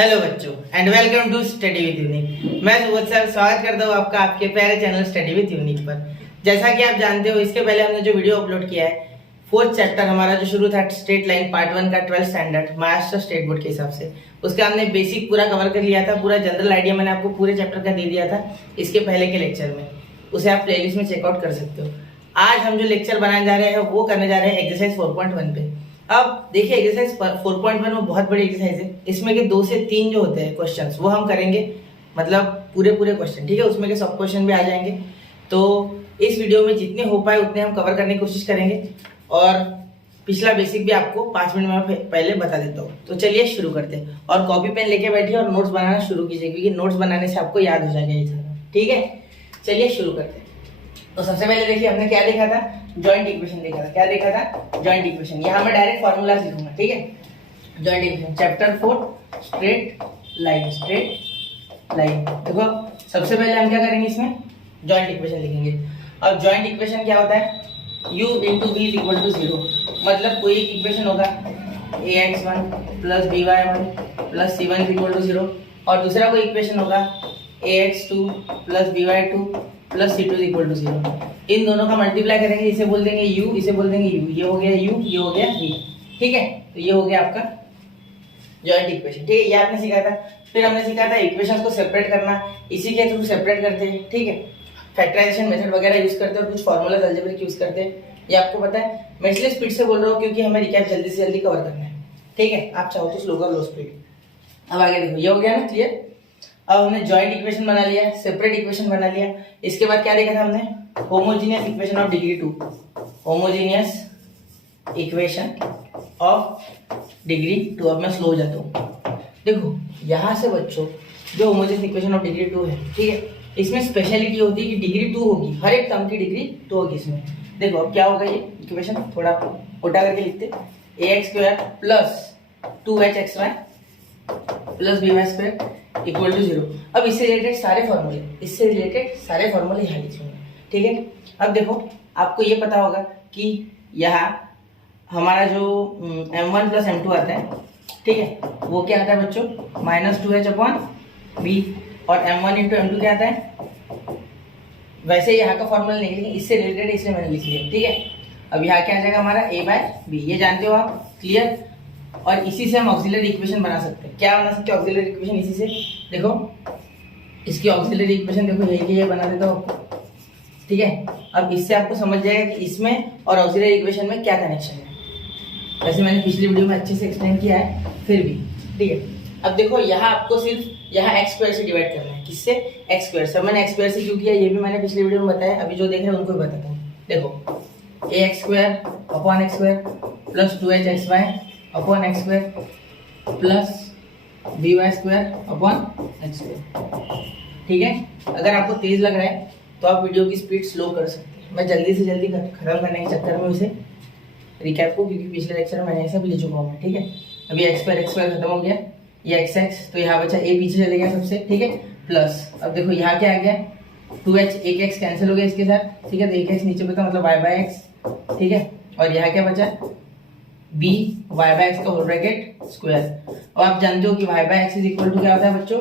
Hello बच्चों and welcome to study with Unique. मैं Subodh sir स्वागत करता हूँ आपका आपके प्यारे चैनल स्टडी विद यूनिक पर। जैसा कि आप जानते हो, इसके पहले हमने जो वीडियो अपलोड किया है, फोर्थ चैप्टर हमारा जो शुरू था स्ट्रेट लाइन पार्ट 1 का 12th standard Maharashtra state board के हिसाब से, उसका हमने बेसिक पूरा कवर कर लिया था। पूरा जनरल आइडिया मैंने आपको पूरे चैप्टर का दे दिया था इसके पहले के लेक्चर में, उसे आप प्लेलिस्ट में चेकआउट कर सकते हो। आज हम जो लेक्चर बनाने जा रहे हैं वो करने जा रहे हैं एक्सरसाइज 4.1 पे। अब देखिए एक्सरसाइज 4.1 में बहुत बड़ी एक्सरसाइज है, इसमें के 2 से 3 जो होते हैं क्वेश्चंस वो हम करेंगे, मतलब पूरे क्वेश्चन, ठीक है। उसमें के सब क्वेश्चन भी आ जाएंगे। तो इस वीडियो में जितने हो पाए उतने हम कवर करने की कोशिश करेंगे और पिछला बेसिक भी आपको 5 मिनट में पहले बता देता हूँ। तो चलिए शुरू करते हैं और कॉपी पेन लेके बैठिए और नोट्स बनाना शुरू कीजिए, क्योंकि नोट्स बनाने से आपको याद हो जाएगा ये सारा, ठीक है। चलिए शुरू करते हैं। तो सबसे पहले देखिए हमने क्या देखा था, जॉइंट इक्वेशन देखा था। क्या देखा था? Joint equation. यहाँ मैं डायरेक्ट फॉर्मूलाज लिखूंगा, ठीक है। Joint equation chapter 4 straight line. देखो सबसे पहले हम क्या करेंगे, इसमें जॉइंट इक्वेशन लिखेंगे। अब जॉइंट इक्वेशन क्या होता है? u into v equal to 0। मतलब कोई एक इक्वेशन होगा ax1 plus by1 plus c1 equal to 0 और दूसरा कोई इक्वेशन होगा ax2 plus by2 plus c2 equal to 0। इन दोनों का मल्टीप्लाई करेंगे, इसे बोल देंगे u, इसे बोल देंगे u। ये हो गया u, ये हो गया v, ठीक है। तो ये हो गया आपका जॉइंट इक्वेशन, ठीक है। ये आपने सीखा था। फिर हमने सीखा था इक्वेशंस को सेपरेट करना, इसी के थ्रू सेपरेट करते हैं, ठीक है। फैक्टराइजेशन मेथड वगैरह यूज करते हैं और कुछ फॉर्मूलाज अलजेब्रिक यूज करते हैं, ये आपको पता है। मैं इसलिए स्पीड से बोल रहा हूँ क्योंकि हमें रिकैप जल्दी से जल्दी कवर करना है, ठीक है। आप चाहो तो स्लो कर लो स्पीड। अब आगे देखो, ये हो गया ना क्लियर। अब हमने जॉइंट इक्वेशन बना लिया, सेपरेट इक्वेशन बना लिया। इसके बाद क्या देखा था हमने? Homogeneous equation of degree 2। Homogeneous equation of degree 2। अब मैं स्लो हो जाता हूँ। देखो यहाँ से बच्चों जो होमोजेनियस इक्वेशन ऑफ डिग्री 2 है, ठीक है, इसमें स्पेशलिटी होती है कि डिग्री 2 होगी, हर एक टर्म की डिग्री 2 होगी इसमें। देखो अब क्या होगा, ये इक्वेशन थोड़ा उल्टा करके लिखते, ax² plus 2hxy plus by² equal to 0। अब इससे रिलेटेड सारे फॉर्मूले यहाँ लिखेंगे, ठीक है। अब देखो आपको ये पता होगा कि यहाँ हमारा जो m1 प्लस m2 आता है, ठीक है, वो क्या आता है बच्चों? -2h/v। और m1 इंटू m2 क्या आता है? वैसे यहाँ का फॉर्मूला नहीं लिखेंगे, इससे रिलेटेड इसलिए मैंने लिख लिया, ठीक है। अब यहाँ क्या आ जाएगा हमारा a/b, ये जानते हो आप, क्लियर। और इसी से हम ऑक्सिलरी इक्वेशन बना सकते हैं। क्या बना सकते हैं ऑक्सिलरी इक्वेशन? इसी से देखो, इसकी ऑक्सिलरी इक्वेशन देखो यही के ये बना देता हूँ आपको, ठीक है। अब इससे आपको समझ जाएगा कि इसमें और ऑक्सिलरी इक्वेशन में क्या कनेक्शन है। वैसे मैंने पिछली वीडियो में अच्छे से एक्सप्लेन किया है, फिर भी ठीक है। अब देखो यहाँ आपको सिर्फ यहाँ x² से डिवाइड करना है। किससे? x²। सब मैंने x² से क्यों किया ये भी मैंने पिछली वीडियो में बताया, अभी जो देख रहे हैं उनको भी बताता हूँ। देखो ax² plus 2hxy x² plus by² ठीक है। अगर आपको तेज लग रहा है तो आप वीडियो की स्पीड स्लो कर सकते हैं। मैं जल्दी से जल्दी खत्म करने के चक्कर में उसे रिकैप को, क्योंकि पिछले लेक्चर में मैंने ऐसा भी ले चुका हूँ, ठीक है। अभी x² खत्म हो गया, ये x, तो यहाँ बचा a, पीछे चले गया सबसे, ठीक है, प्लस। अब देखो यहाँ क्या आ गया? 2h, एक x कैंसिल हो गया इसके साथ, ठीक है। तो एक x नीचे बचा, मतलब y/x, ठीक है। और यहाँ क्या बचा? b y/x का होल ब्रैकेट स्क्वायर। और आप जानते हो कि y/x इज इक्वल टू क्या होता है बच्चों?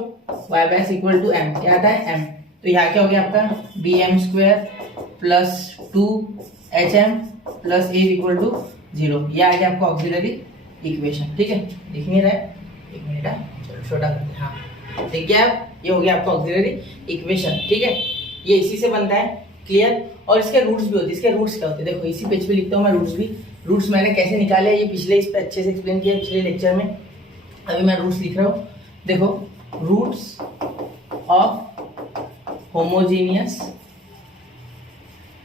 y/x equal to m। क्या आता है? m। तो यहाँ क्या हो गया आपका? bm² plus 2hm plus a equal to 0। ये आ गया आपका ऑक्सिलरी इक्वेशन, ठीक है। दिख नहीं रहा है? एक मिनट, चलो छोटा करते हैं। हाँ देखिए आप, ये हो गया आपका ऑक्सिलरी इक्वेशन, ठीक है। ये इसी से बनता है, क्लियर। और इसके रूट्स भी होते हैं। इसके रूट्स क्या होते हैं? देखो इसी पेज पे लिखता हूँ मैं रूट्स भी। रूट्स मैंने कैसे निकाले ये पिछले इस पे अच्छे से एक्सप्लेन किया पिछले लेक्चर में। अभी मैं रूट्स लिख रहा हूँ। देखो roots of homogeneous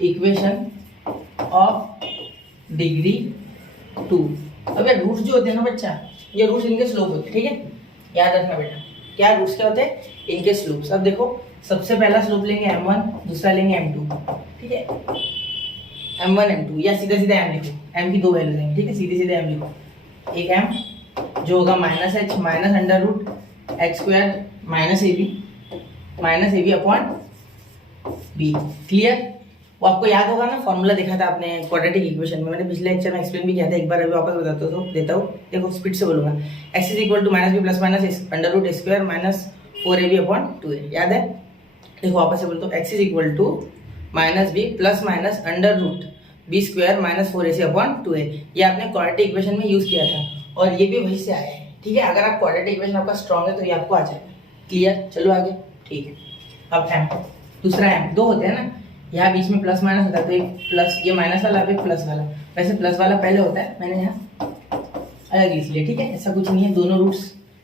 equation of degree 2। अब ये रूट्स जो होते हैं ना बच्चा, ये रूट्स इनके स्लोप होते हैं, ठीक है। याद रखना बेटा, क्या रूट्स क्या होते हैं? इनके स्लोप्स। अब देखो सबसे पहला स्लोप लेंगे m1, दूसरा लेंगे m2, ठीक है। m1 m2 या सीधा सीधा m लिखो, m की 2 वैल्यू देंगे, ठीक है। सीधे सीधे m लिखो। एक m जो होगा -h minus under root h² -ab upon b, clear. वो आपको याद होगा ना, फॉर्मूला देखा था आपने क्वाड्रेटिक इक्वेशन में, मैंने पिछले लेक्चर में एक्सप्लेन भी किया था, एक बार अभी वापस बताता हूँ, देता हूँ। देखो स्पीड से बोलूंगा, x is equal to minus b plus minus under root square minus 4ab upon 2a, याद है? देखो वापस से बोलता हूँ, x is equal to minus b plus minus under root b square minus 4ac upon 2a। ये आपने quadratic equation में यूज किया था और ये भी वहीं से आया है, ठीक है? अगर आप क्वाड्रेटिक इक्वेशन आपका स्ट्रॉन्ग है तो ये आपको आ जाएगा। क्लियर? चलो आगे, ठीक है। अब m, दूसरा m, दो होते हैं ना, यहाँ बीच में प्लस माइनस होता है, तो एक प्लस, ये माइनस वाला, अब एक प्लस वाला। वैसे प्लस वाला पहले होता है, मैंने यहाँ अलग लिख लिया, ठीक है? ऐसा कुछ नहीं है, दोनों रूट्स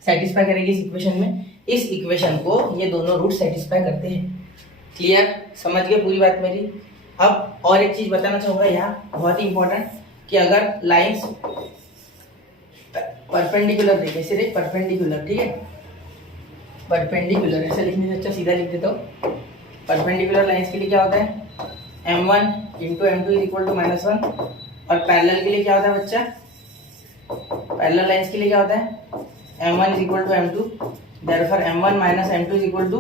सेटिस्फाई करेगी इस इक्वेशन में। इस इक्वेशन को ये दोनों रूट सेटिस्फाई करते हैं। क्लियर? समझ गए पूरी बात मेरी? अब और एक चीज बताना चाहूंगा यहाँ, बहुत ही इंपॉर्टेंट, कि अगर लाइंस परपेंडिकुलर रहे, कैसे रहे? परपेंडिकुलर, ठीक है? परपेंडिकुलर ऐसे लिखने से अच्छा सीधा लिख देता हूँ। परपेंडिकुलर लाइंस के लिए क्या होता है? m1 into m2 is equal to -1। और पैरेलल के लिए क्या होता है बच्चा? पैरेलल लाइंस के लिए क्या होता है? m1 is equal to m2, therefore m1 minus m2 is equal to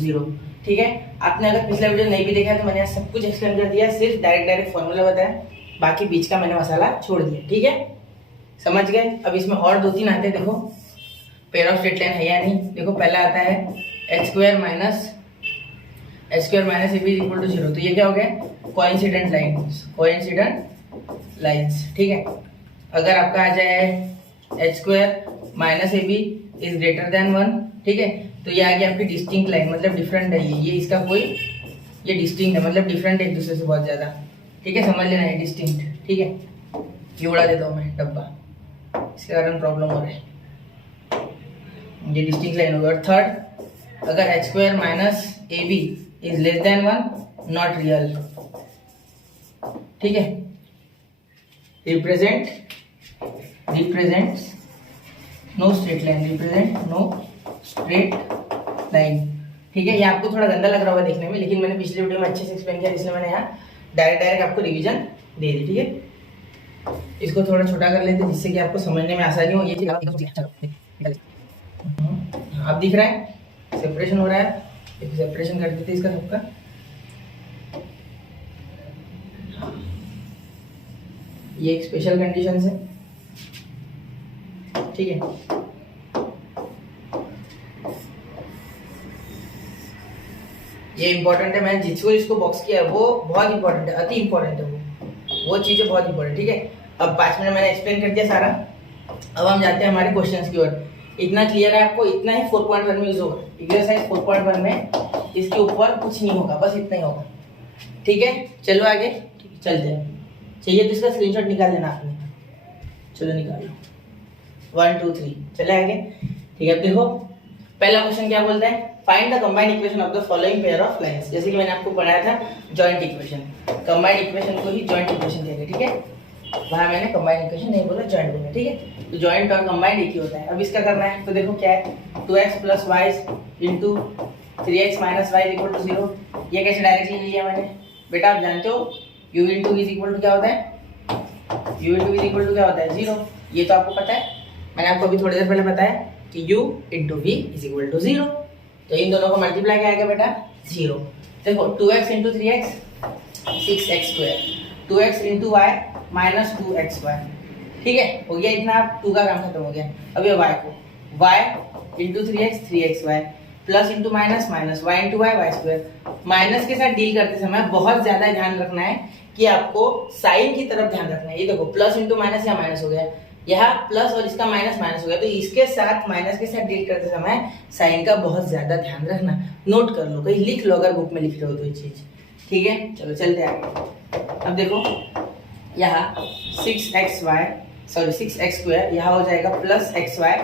0, ठीक है? आपने अगर पिछला वीडियो नहीं भी देखा है तो मैंने यहाँ सब कुछ एक्सप्लेन कर दिया, सिर्फ डायरेक्ट फॉर्मूला बताया, बाकी बीच का मैंने मसाला छोड़ दिया, ठीक है? समझ गए? अब इसमें और 2-3 आते हैं, देखो पेयर ऑफ स्ट्रेट लाइन है या नहीं। देखो पहला आता है h square minus ab is equal to 0, तो ये क्या हो गया? कोइंसिडेंट लाइंस, कोइंसिडेंट लाइंस, ठीक है? अगर आपका आ जाए h square minus ab is greater than 1, ठीक है? तो ये आ गया आपकी डिस्टिंक्ट लाइन, मतलब डिफरेंट है ये इसका कोई, ये डिस्टिंक्ट है, मतलब डिफरेंट है एक दूसरे से बहुत ज्यादा, ठीक है? समझ लेना है डिस्टिंक्ट, ठीक है? ये उड़ा देता हूँ मैं डब्बा, इसके कारण प्रॉब्लम हो रहा है, ये डिस्टिंक्ट लाइन होगा। और थर्ड, अगर h square minus ab is less than 1, not real, ठीक है? Represents no straight line, represents no straight line, ठीक है? ये आपको थोड़ा गंदा लग रहा होगा देखने में, लेकिन मैंने पिछले वीडियो में अच्छे से एक्सप्लेन किया, इसलिए मैंने यहाँ डायरेक्ट आपको रिवीजन दे दी, ठीक है? इसको थोड़ा छोटा कर लेते हैं जिससे कि आपको समझने में आसानी हो। ये आप दिख रहा है सेपरेशन हो रहा है, सेपरेशन कर देते इसका सबका। ये एक स्पेशल कंडीशन है, ठीक है? ये इंपॉर्टेंट है, मैंने जिसको बॉक्स किया है वो बहुत इंपॉर्टेंट है, अति इंपॉर्टेंट है वो चीजें बहुत इंपॉर्टेंट, ठीक है? अब 5 मिनट मैंने एक्सप्लेन कर दिया सारा, अब हम जाते हैं हमारे क्वेश्चंस की ओर। इतना क्लियर है आपको? इतना ही 4.1 में यूज होगा, एक्सरसाइज 4.1 में इसके ऊपर कुछ नहीं होगा, बस इतना ही होगा, ठीक है? चलो आगे चलते हैं। चाहिए तो इसका स्क्रीनशॉट निकाल लेना आपने, चलो निकाल लो, 1 2 3, चले आगे, ठीक है? अब देखो पहला क्वेश्चन क्या बोलता है, find the combined equation of the following pair of lines. जैसे कि मैंने आपको पढ़ाया था जॉइंट इक्वेशन, कंबाइंड इक्वेशन को ही जॉइंट इक्वेशन कहेंगे, ठीक है? वहां मैंने कंबाइंड इक्वेशन नहीं बोला, जॉइंट बोला, ठीक है? तो जॉइंट और कंबाइंड एक ही होता है। अब इसका करना है, तो देखो क्या है, 2x plus y into 3x minus y equal to 0। ये कैसे डायरेक्टली लिया मैंने? बेटा आप जानते हो u into v equal to क्या होता है? u into v equal to क्या होता है? 0। ये तो आपको पता है, मैंने आपको अभी थोड़ी देर पहले बताया कि u into v is equal to 0। तो इन दोनों को मल्टीप्लाई क्या आएगा बेटा? 0। देखो 2x into 3x 6x square, 2x into y minus 2xy, ठीक है? हो गया इतना, 2 का काम खत्म हो गया। अब ये y को y into 3x 3xy plus into minus minus y into y y square. Minus के साथ डील करते समय बहुत ज्यादा ध्यान रखना है कि आपको साइन की तरफ ध्यान रखना है। ये देखो प्लस इंटू माइनस या माइनस हो गया, यहाँ प्लस और इसका माइनस माइनस हो गया, तो इसके साथ माइनस के साथ डील करते समय साइन का बहुत ज्यादा ध्यान रखना, नोट कर लो, कहीं लिख लो अगर बुक में लिख रहे हो तो ये चीज, ठीक है? चलो चलते आगे। अब देखो यहाँ 6x स्क्वायर यहाँ हो जाएगा plus xy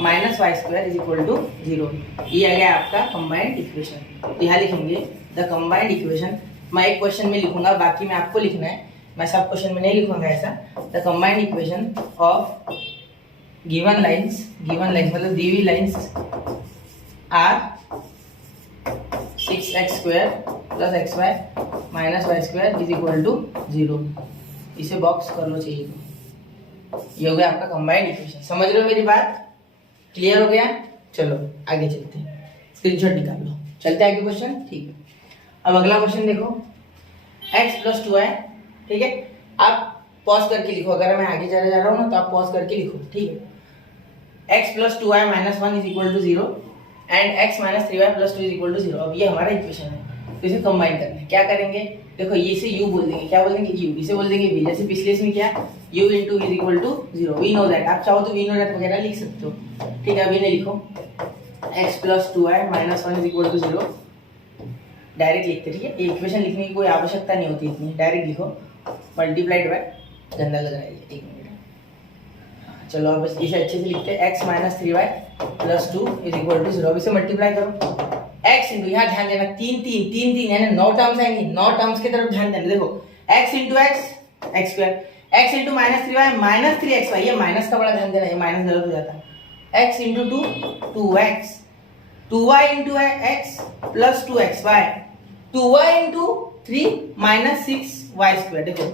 minus y square is equal to 0। ये आ गया आपका कंबाइंड इक्वेशन। यहाँ लिखेंगे द कंबाइंड इक्वेशन, मैं एक क्वेश्चन में लिखूंगा, बाकी में आपको लिखना है, मैं सब क्वेश्चन में नहीं लिखूंगा ऐसा। The combined equation of given lines मतलब दी हुई lines are 6x square plus xy minus y square is equal to 0। इसे बॉक्स कर लो चाहिए, ये हो गया आपका कंबाइंड इक्वेशन। समझ रहे हो मेरी बात? क्लियर हो गया? चलो आगे चलते हैं, स्क्रीनशॉट निकाल लो, चलते हैं आगे क्वेश्चन, ठीक है? अब अगला क्वेश्चन देखो, x प्लस 2y, ठीक है। आप पॉज करके लिखो, अगर मैं आगे चला जा रहा हूँ ना तो आप पॉज करके लिखो, ठीक है। x plus 2y minus 1 is equal to 0 and x minus 3y plus 2 is equal to 0। अब ये हमारा इक्वेशन है, तो इसे कंबाइन करना है। क्या करेंगे, देखो ये से u बोल देंगे, क्या बोल देंगे u, इसे बोल देंगे v, जैसे पिछले इसमें क्या u into is equal to 0, we know that. आप चाहो तो वी नो दैट वगैरह लिख सकते हो, ठीक है। अभी नहीं लिखो, x plus 2y minus 1 is equal to 0, direct लिखते, ठीक है। इक्वेशन लिखने की कोई आवश्यकता नहीं होती इतनी, डायरेक्ट लिखो। मल्टीप्लाइड बाय, गंदा लग रहा है ये, 1 मिनट। चलो अब बस इसे अच्छे से लिखते हैं, x minus 3y plus 2 is equal to 0। अब इसे मल्टीप्लाई करो, x इंटू, यहाँ ध्यान देना, 3 यानी 9 टर्म्स आएंगी, 9 टर्म्स की तरफ ध्यान देना। देखो x into x, x square, x into minus 3y minus 3xy, ये माइनस का बड़ा ध्यान देना, ये माइनस गलत हो जाता है। x into 2 2x, 2y into x plus 2xy, 2y into 3 minus 6y square. देखो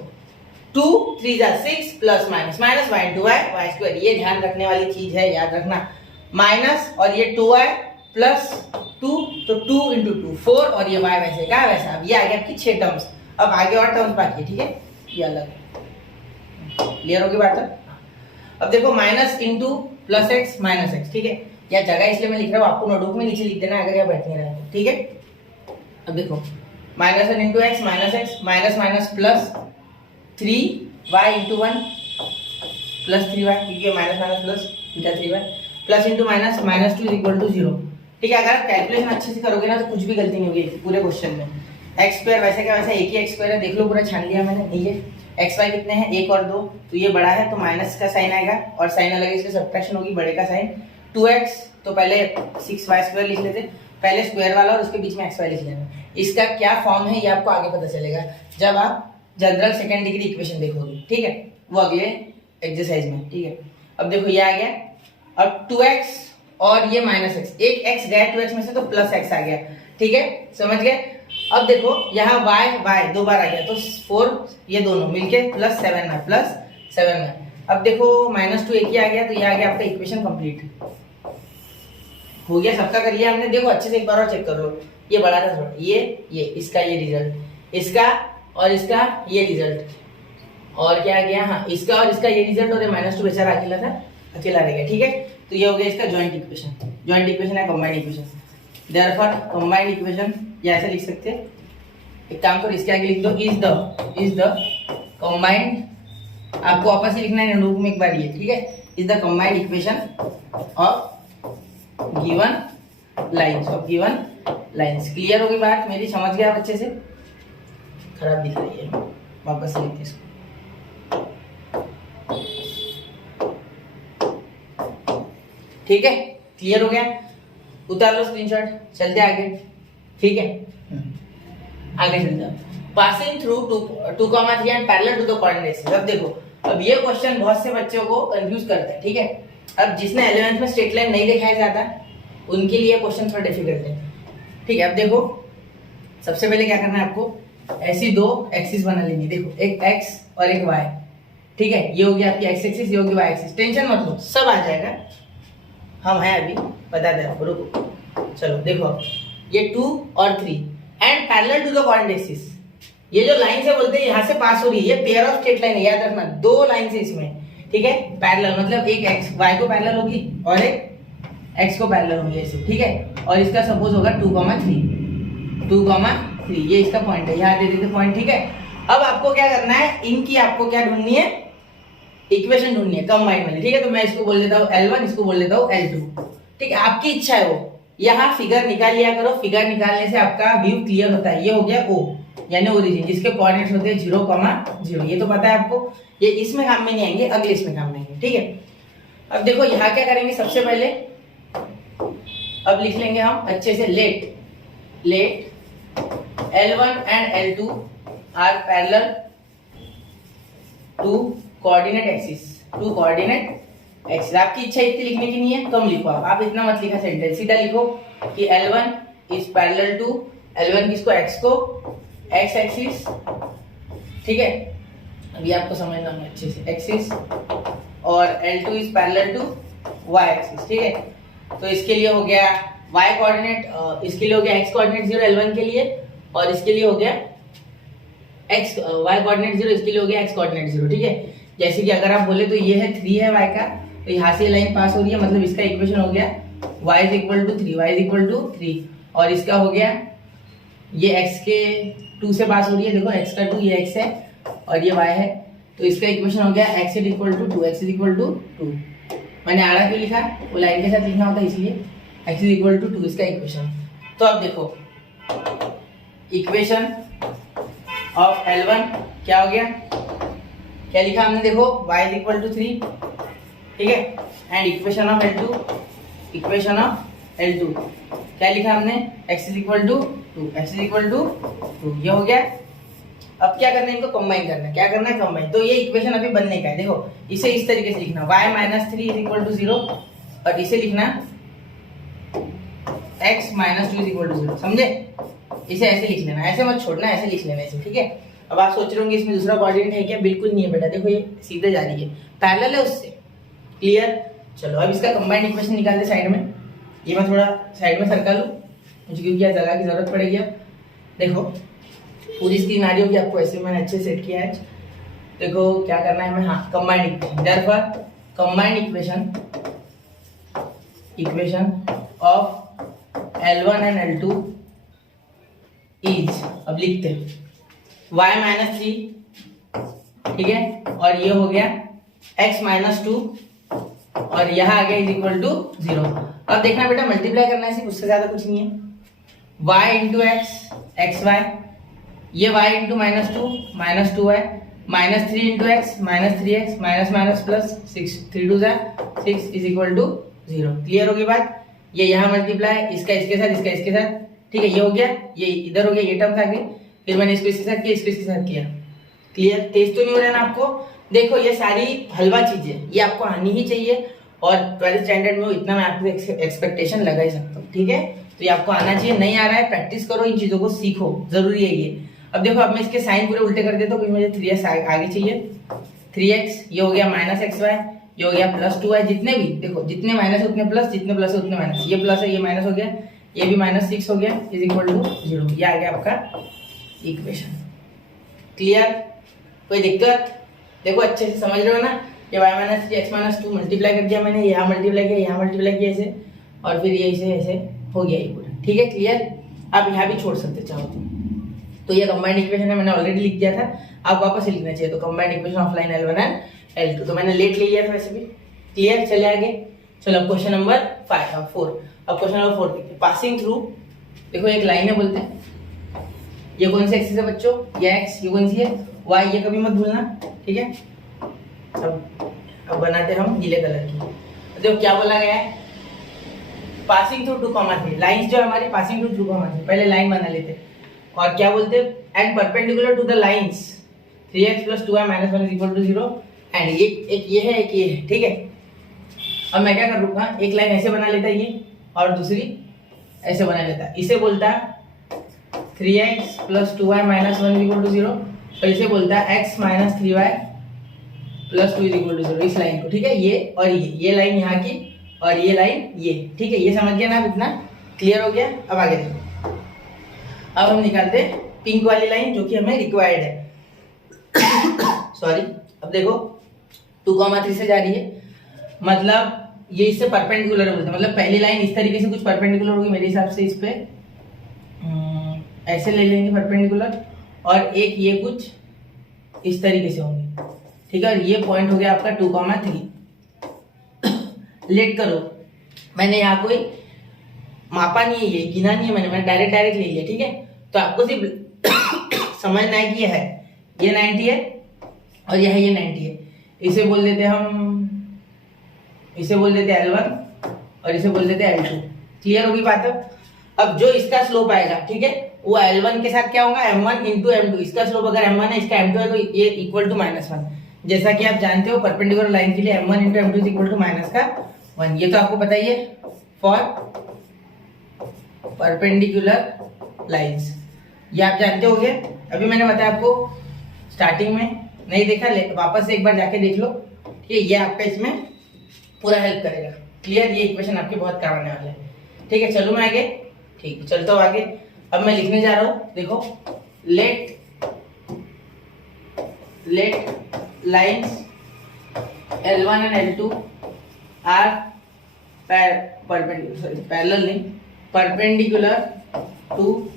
2 3 जा 6 plus minus minus y into y square, ये ध्यान रखने वाली चीज है, याद रखना। माइनस और ये 2y प्लस 2, तो 2 इंटू 2 4, और ये y वैसे का वैसा। अब ये आ गया आपकी 6 टर्म्स। अब आगे और टर्म्स बाकी है, ठीक है, ये अलग क्लियर होगी बात है। अब देखो minus into plus x minus x, ठीक है। या जगह इसलिए मैं लिख रहा हूँ, आपको नोटबुक में नीचे लिख देना अगर यहाँ बैठने रहे, ठीक है। अब देखो minus 1 into x minus x, minus minus plus 3y into 1 plus 3y, क्योंकि minus minus plus beta 3y plus into minus minus 2 is equal to 0, ठीक है। अगर आप कैलकुलेशन अच्छे से करोगे ना तो कुछ भी गलती नहीं होगी पूरे क्वेश्चन में। एक्स स्क्वायर वैसे का वैसा, एक ही एक्स स्क्वायर है, देख लो पूरा छान लिया मैंने। नीचे एक्स वाई कितने हैं, 1 और 2, तो ये बड़ा है तो माइनस का साइन आएगा, और साइन अलग है, इसकी सब्ट्रैक्शन होगी, बड़े का साइन 2x, तो पहले 6y स्क्वायर लिख लेते, पहले स्क्वायर वाला और उसके बीच में xy लिख लेना। इसका क्या फॉर्म है ये आपको आगे पता चलेगा जब आप जनरल सेकंड डिग्री इक्वेशन देखोगे, ठीक है, वो अगले एक्सरसाइज में, ठीक है। अब देखो ये आ गया, अब 2x और ये माइनस x, एक x गया 2x में से तो प्लस x आ गया, ठीक है, समझ गए। अब देखो यहाँ y दो बार आ गया तो 4, ये दोनों मिलके प्लस 7 में, प्लस 7 में। अब देखो माइनस 2 एक ही आ गया, तो ये आ गया आपका इक्वेशन कंप्लीट हो गया। सबका कर लिया हमने। देखो अच्छे से एक बार और चेक कर लो, ये बड़ा था थोड़ा, ये इसका ये रिजल्ट, इसका और इसका ये रिजल्ट, और क्या आ गया, हाँ इसका और इसका ये रिजल्ट, और ये माइनस 2 बेचारा अकेला था, अकेला रह गया, ठीक है। तो ये हो गया इसका जॉइंट इक्वेशन है combined equation. Therefore combined equation या ऐसे लिख सकते हैं, एक काम करो इसके आगे लिख दो इज द कंबाइंड, आपको वापस ही लिखना है नोटबुक में एक बार ये, ठीक है, is the combined equation of given lines. Clear होगी बात मेरी, समझ गया आप अच्छे से। खराब दिख रही है, वापस से लिखते इसको, ठीक है, क्लियर हो गया। उतार लो स्क्रीनशॉट, चलते आगे, ठीक है, आगे चलते हैं। Passing through 2,3 and parallel to the coordinates. अब देखो, अब ये क्वेश्चन बहुत से बच्चों को कंफ्यूज करता है, ठीक है। अब जिसने 11th में स्ट्रेट लाइन नहीं दिखाया जाता उनके लिए क्वेश्चन थोड़ा डिफिकल्ट है, ठीक है। अब देखो सबसे पहले क्या करना है आपको, ऐसी दो एक्सिस बना लेंगे। देखो एक x और एक y, ठीक है, ये हो गया आपकी x एक्सिस, ये होगी y एक्सिस। टेंशन मत लो, सब आ जाएगा, हम हैं अभी, बता दे आपको, रुको। चलो देखो ये 2 और 3 and parallel to the coordinates. ये जो लाइन से बोलते हैं यहाँ से पास हो रही है, ये पेयर ऑफ स्ट्रेट लाइन है, याद रखना, दो लाइन से इसमें, ठीक है। पैरेलल मतलब एक x y को पैरेलल होगी और एक x को पैरेलल होगी ऐसे, ठीक है। और इसका सपोज होगा 2,3, ये इसका पॉइंट है, यहाँ दे देते पॉइंट, ठीक है। अब आपको क्या करना है, इनकी आपको क्या ढूंढनी है, इक्वेशन ढूंढनी है कंबाइंड वाली, ठीक है। तो मैं इसको बोल देता हूँ L1, इसको बोल देता हूँ L2, ठीक है। आपकी इच्छा है वो, यहाँ फिगर निकाल लिया करो, फिगर निकालने से आपका व्यू क्लियर होता है। ये हो गया O यानी ओरिजिन, जिसके कोऑर्डिनेट्स होते हैं 0,0, ये तो पता है आपको, ये इसमें काम में नहीं आएंगे, अगले इसमें काम में आएंगे, ठीक है। अब देखो यहाँ क्या करेंगे, सबसे पहले अब लिख लेंगे हम अच्छे से, let L1 and L2 are parallel to coordinate axis. आपकी इच्छा इतनी लिखने की नहीं है, कम लिखो आप इतना मत लिखा सेंटेंस, सीधा लिखो कि L1 is parallel to, L1 किसको, x को, x एक्सिस, ठीक है। अभी आपको समझना है अच्छे से, एक्सिस, और L2 is parallel to y axis, ठीक है। तो इसके लिए हो गया y कोऑर्डिनेट, इसके लिए हो गया x कोऑर्डिनेट 0 L1 के लिए, और इसके लिए हो गया एक्स वाई कोऑर्डिनेट 0, इसके लिए हो गया एक्स कोऑर्डिनेट 0, ठीक है। जैसे कि अगर आप बोले तो ये है 3 है वाई का, तो यहाँ से लाइन पास हो रही है, मतलब इसका इक्वेशन हो गया y is equal to 3, y is equal to 3, और इसका हो गया ये x के 2 से पास हो रही है, देखो x का 2, ये x है और ये y है, तो इसका इक्वेशन हो गया x is equal to 2, x is equal to 2। मैंने आड़ा क्यों लिखा, वो लाइन के साथ लिखना होता है इसलिए, x इज इक्वल टू 2 इसका इक्वेशन। तो अब देखो इक्वेशन ऑफ L1 क्या हो गया, क्या लिखा हमने, देखो y इज इक्वल टू 3, ठीक है, and equation of L2, equation of L2 क्या लिखा हमने, x is equal to 2, x is equal to 2, ये हो गया। अब क्या करना है, इनको कंबाइन करना है, क्या करना है कंबाइन, तो ये इक्वेशन अभी बनने का है, देखो इसे इस तरीके से लिखना y minus 3 is equal to 0, और इसे लिखना x minus 2 is equal to 0, समझे, इसे ऐसे लिख लेना, ऐसे मत छोड़ना, ऐसे लिख लेना इसे, ठीक है। अब आप सोच रहे होंगे इसमें दूसरा कोऑर्डिनेट है क्या, बिल्कुल नहीं है बेटा, देखो ये सीधे जा रही है, पैरेलल है उससे, क्लियर। चलो अब इसका कंबाइंड इक्वेशन निकालते साइड में, ये मैं थोड़ा साइड में सर्कल लूँ मुझे, क्योंकि यहाँ जगह की जरूरत पड़ेगी। अब देखो पूरी स्क्रीन आ रही होगी आपको, ऐसे मैंने अच्छे सेट किया है, देखो क्या करना है हमें, हाँ combined equation, therefore combined equation of L1 and L2 is, अब लिखते हैं y माइनस 3, ठीक है, और ये हो गया x माइनस 2, और यहाँ आ गया इज इक्वल टू 0। अब देखना बेटा मल्टीप्लाई करना है सिर्फ, उससे ज्यादा कुछ नहीं है, y into x, x y, ये y into minus 2 y, minus 3 into x, minus 3x, minus minus plus 6, 3 2 6 is equal to 0। Clear होगी बात, ये यहाँ मल्टीप्लाई, इसका इसके साथ, इसका इसके साथ, ठीक है, ये हो गया, ये इधर हो गया, ये टर्म्स आ गई, फिर मैंने इसको इसके साथ किया, इसको इसके साथ किया, क्लियर। तेज तो नहीं हो रहा है ना आपको, देखो ये सारी हलवा चीजें ये आपको आनी ही चाहिए, और 12th स्टैंडर्ड में इतना मैं आपको एक्सपेक्टेशन लगा ही सकता हूँ, ठीक है। तो ये आपको आना चाहिए, नहीं आ रहा है प्रैक्टिस करो, इन चीजों को सीखो, जरूरी है ये। अब देखो अब मैं इसके साइन पूरे उल्टे कर देता हूँ, क्योंकि मुझे 3x आगे चाहिए, 3x ये हो गया माइनस एक्स वाई, ये हो गया प्लस 2y, जितने भी देखो जितने माइनस उतने प्लस, जितने प्लस उतने माइनस, ये प्लस है ये माइनस हो गया, ये भी माइनस 6 हो गया इज इक्वल टू 0, ये आ गया आपका इक्वेशन। क्लियर, कोई दिक्कत, देखो अच्छे से समझ रहे हो ना, ये y minus 3 x minus 2 multiply कर दिया मैंने, यहाँ मल्टीप्लाई किया, यहाँ मल्टीप्लाई किया ऐसे, और फिर ये इसे ऐसे हो गया ये पूरा, ठीक है क्लियर। आप यहाँ भी छोड़ सकते चाहो तो ये कंबाइंड इक्वेशन है, मैंने ऑलरेडी लिख दिया था, आप वापस से लिखना चाहिए, तो combined equation of line L1 and L2, तो मैंने लेट ले लिया था वैसे भी, क्लियर। चले आगे, चलो क्वेश्चन नंबर 4, अब क्वेश्चन नंबर 4 देखिए, पासिंग थ्रू, देखो एक लाइन है बोलते हैं, ये कौन सी एक्सिस है बच्चों, ये x, ये कौन सी है y, ये कभी मत भूलना, ठीक है। अब बनाते हम नीले कलर की, देखो क्या बोला गया है, पासिंग थ्रू 2,3, लाइंस जो हमारी पासिंग थ्रू 2,3, पहले लाइन बना लेते हैं, और क्या बोलते हैं, and perpendicular to the lines 3x + 2y - 1 = 0, and ये एक ये है, एक ये है, ठीक है। अब मैं क्या कर लूंगा, एक लाइन ऐसे बना लेता ये, और दूसरी ऐसे बना लेता, इसे बोलता 3x + 2y - 1 = 0, और इसे बोलता x - 3y + 2 = 0, इस लाइन को, ठीक है। ये और ये लाइन यहाँ की, और ये लाइन ये, ठीक है, ये समझ गया ना, इतना क्लियर हो गया। अब आगे देखो, अब हम निकालते हैं पिंक वाली लाइन जो कि हमें रिक्वायर्ड है सॉरी। अब देखो 2,3 से जा रही है, मतलब ये इससे परपेंडिकुलर बोलते हैं, मतलब पहली लाइन इस तरीके से कुछ परपेंडिकुलर होगी मेरे हिसाब से, इस पे ऐसे ले लेंगे परपेंडिकुलर, और एक ये कुछ इस तरीके से होंगे, ठीक है। और ये पॉइंट हो गया आपका 2,3। लेट करो, मैंने यहाँ कोई मापा नहीं है, ये गिना नहीं है मैंने डायरेक्ट ले लिया, ठीक है। तो आपको सिर्फ समझना है कि ये 90 है और यह ये 90 है, इसे बोल देते हम, इसे बोल देते L1 और इसे बोल देते L2। क्लियर होगी बात। अब जो इसका स्लोप आएगा, ठीक है, वो L1 के साथ क्या होगा, M1 × M2, इसका स्लोप अगर M1 है, इसका M2 है, तो ये इक्वल टू -1। जैसा कि आप जानते हो परपेंडिकुलर लाइन के लिए M1 × M2 इक्वल टू -1, ये तो आपको पता ही है फॉर परपेंडिकुलर लाइंस, ये आप जानते होंगे। अभी मैंने बताया आपको स्टार्टिंग में, नहीं देखा वापस से एक बार जाके देख लो, ठीक है, ये आपका इसमें पूरा हेल्प करेगा। क्लियर, ये इक्वेशन आपके बहुत काम आने वाले हैं, ठीक है। चलो मैं आगे, ठीक है, चलता हूँ आगे। अब मैं लिखने जा रहा हूँ, देखो late let lines L1 and L2 are perpendicular to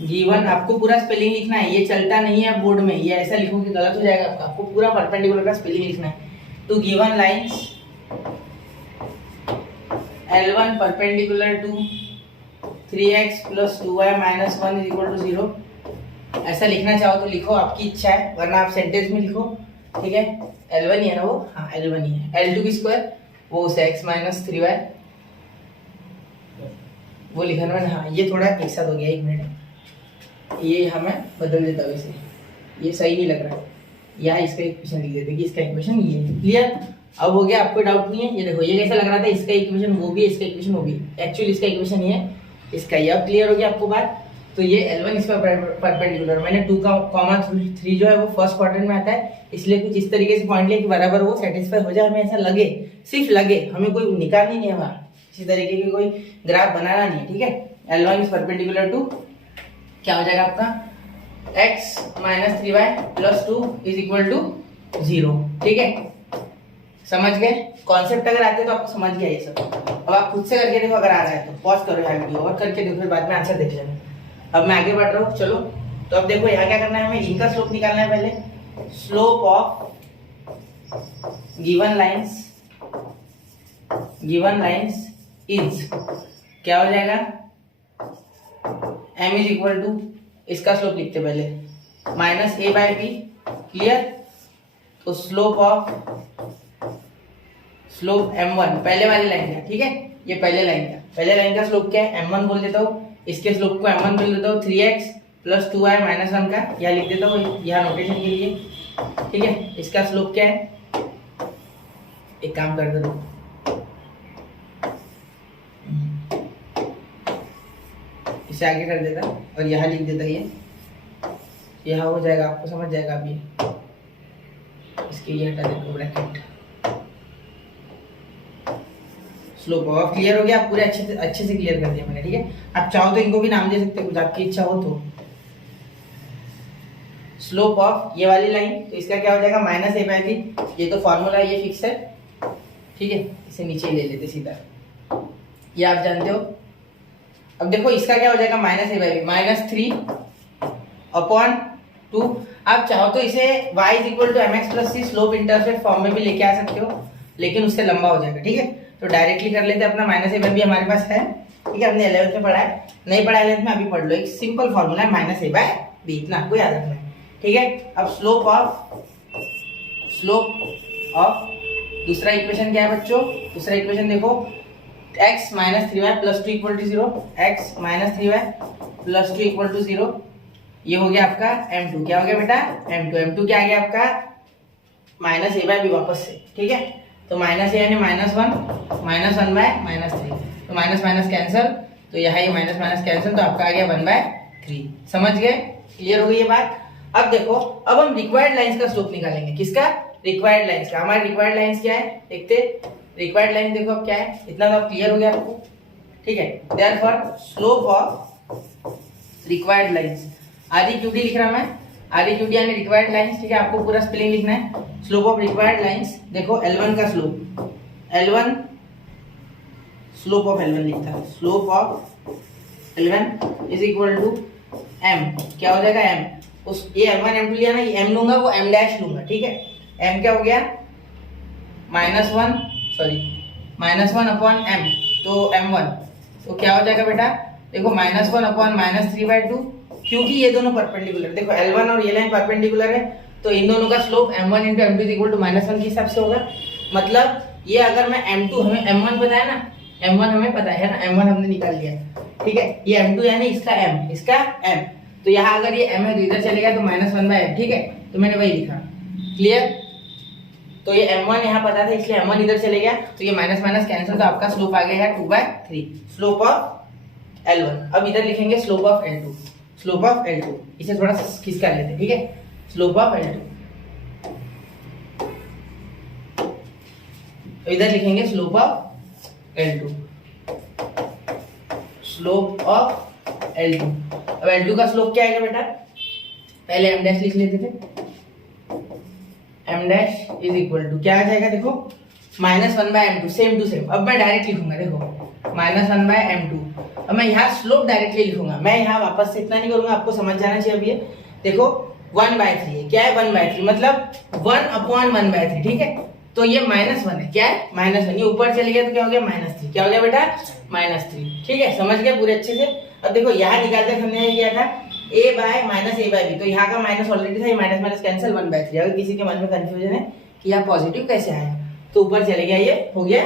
given, आपको पूरा स्पेलिंग लिखना है, ये चलता नहीं है बोर्ड में, ये ऐसा लिखोगे गलत हो जाएगा आपका, आपको पूरा परपेंडिकुलर का स्पेलिंग लिखना है। To given lines L1 perpendicular to 3x + 2y - 1 = 0, ऐसा लिखना चाहो तो लिखो, आपकी इच्छा है, वरना आप सेंटेंस में लिखो, ठीक है। L1 ही है ना वो, हाँ L1 ही है। L2 की स्क्वायर वो उसे x - 3y वो लिखा ना, हाँ ये थोड़ा एक साथ हो गया, 1 मिनट, ये हमें बदल देता हूँ इसे, ये सही नहीं लग रहा है, यहाँ इसका इक्वेशन लिख देते कि इसका इक्वेशन ये है। क्लियर? अब हो गया, आपको डाउट नहीं है। ये देखो ये कैसा लग रहा था, इसका इक्वेशन वो भी, इसका इक्वेशन वो भी, एक्चुअली इसका इक्वेशन ये है, इसका ये। अब क्लियर हो गया आपको बात। तो ये L1 इस पर परपेंडिकुलर, मैंने 2 का कॉमा 3 जो है वो फर्स्ट क्वाड्रेंट में आता है, इसलिए कुछ इस तरीके से पॉइंट ले कि बराबर वो सेटिस्फाई हो जाए, हमें ऐसा लगे, सिर्फ लगे, हमें कोई निकालनी नहीं है वहाँ, इसी तरीके की कोई ग्राफ बनाना नहीं है, ठीक है। L1 इज परपेंडिकुलर टू, क्या हो जाएगा आपका, x - 3y + 2 = 0, ठीक है। समझ गए? कॉन्सेप्ट अगर आते तो आपको समझ गया ये सब। अब आप खुद से करके देखो, अगर आ रहा है तो पॉज करो यार वीडियो और करके देखो, फिर बाद में आंसर देख लेना। अब मैं आगे बढ़ रहा हूँ, चलो। तो अब देखो यहाँ क्या करना है, हमें इनका स्लोप निकालना है पहले। Slope of given lines is, क्या हो जाएगा, m = इसका स्लोप लिखते पहले -a/b। क्लियर? तो स्लोप m1 पहले वाली लाइन का, ठीक है, ये पहले लाइन का स्लोप क्या है, m1 बोल देता हूँ, इसके स्लोप को m1 बोल देता हूँ, 3x + 2y - 1 का यहाँ लिख देता हूँ, यहाँ नोटेशन के लिए, ठीक है। इसका स्लोप क्या है, एक काम कर दो, इसे आगे कर देता और यहाँ लिख देता, ये यहाँ हो जाएगा, आपको समझ जाएगा। अब ये इसके ये हटा देता हूँ ब्रैकेट। स्लोप ऑफ क्लियर हो गया, आप पूरे अच्छे से क्लियर कर दिया मैंने, ठीक है। आप चाहो तो इनको भी नाम दे सकते हो, कुछ आपकी इच्छा हो तो। स्लोप ऑफ ये वाली लाइन, तो इसका क्या हो जाएगा, -a/b, ये तो फॉर्मूला ये फिक्स है, ठीक है। इसे नीचे ले लेते सीधा, ये आप जानते हो। अब देखो इसका क्या हो जाएगा, -a/b, -3/2। आप चाहो तो इसे y = mx + c slope intercept form में भी लेके आ सकते हो, लेकिन उससे लंबा हो जाएगा, ठीक है। तो डायरेक्टली कर लेते हैं, अपना -a/b हमारे पास है, ठीक है, हमने 11th में पढ़ा है, नहीं पढ़ा 11th में, अभी पढ़ लो। एक सिंपल फॉर्मूला है -a/b, इतना आपको याद रखना है, ठीक है। अब स्लोप ऑफ दूसरा इक्वेशन क्या है बच्चों, दूसरा इक्वेशन देखो, x - 3y + 2 = 0, x - 3y + 2 = 0, ये हो गया आपका m2। क्या हो गया बेटा, m2 क्या आ गया आपका, -a/b वापस से, ठीक है। तो -a यानी -1, -1/-3, तो माइनस कैंसिल, तो यहाँ ये माइनस कैंसिल, तो आपका आ गया 1/3। समझ गए? क्लियर हो गई ये बात? अब देखो, अब हम रिक्वायर्ड लाइंस का स्लोप निकालेंगे। किसका? रिक्वायर्ड लाइंस का। हमारी रिक्वायर्ड लाइंस क्या है देखते। रिक्वायर्ड लाइन देखो अब क्या है, इतना तो क्लियर हो गया आपको, ठीक है। Therefore slope of required lines, REQD लिख रहा मैं, REQD यानी रिक्वायर्ड लाइंस, ठीक है। आपको पूरा स्पेलिंग लिखना है। स्लोप ऑफ रिक्वायर्ड लाइंस, देखो L1 का slope, L1 slope of L1 लिखता है, slope of L1 is equal to m, क्या हो जाएगा m, उस ये M1 M2 लिया ना, ये m लूंगा, वो m' लूंगा, ठीक है। m क्या हो गया, -1/m, तो m1, तो क्या हो जाएगा बेटा, देखो -1/-3/2, क्योंकि ये दोनों परपेंडिकुलर, देखो L1 और ये लाइन परपेंडिकुलर है, तो इन दोनों का स्लोप m1 × m2 = -1 के हिसाब से होगा। मतलब ये अगर मैं m2, हमें m1 पता है ना, m1 हमें पता है ना, m1 हमने निकाल लिया, ठीक है। ये m2 यानी इसका m, इसका m, तो यहाँ अगर ये m है तो इधर चलेगा तो -1/m, ठीक है। तो मैंने वही लिखा, क्लियर। तो ये m1 यहाँ पता था, इसलिए m1 इधर चले गया, तो ये माइनस कैंसिल, तो आपका स्लोप आ गया है 2/3, स्लोप ऑफ L1। अब इधर लिखेंगे slope of L2, slope of L2, इसे थोड़ा खिसका लेते हैं, ठीक है। स्लोप ऑफ L2, तो इधर लिखेंगे slope of L2, slope of L2। अब L2 का स्लोप क्या आएगा बेटा, पहले m' लिख लेते थे, m dash is equal to क्या आ जाएगा देखो -1/m2 सेम टू सेम। अब मैं डायरेक्ट लिखूंगा देखो -1/m2। अब मैं यहाँ स्लोप डायरेक्टली लिखूंगा, मैं यहाँ वापस से इतना नहीं करूंगा, आपको समझ जाना चाहिए। अब ये देखो 1/3 है, क्या है 1/3 मतलब 1/1/3, ठीक है। तो ये -1 है, क्या है -1, ये ऊपर चले गया तो क्या हो गया -3, क्या हो गया बेटा -3, ठीक है। समझ गए पूरे अच्छे से। अब देखो यहाँ निकालते हमने किया था a/-a/b, तो यहाँ का माइनस ऑलरेडी था, ये माइनस माइनस कैंसिल 1/3। अगर किसी के मन में कंफ्यूजन है कि यहाँ पॉजिटिव कैसे आया, तो ऊपर चले गया, ये हो गया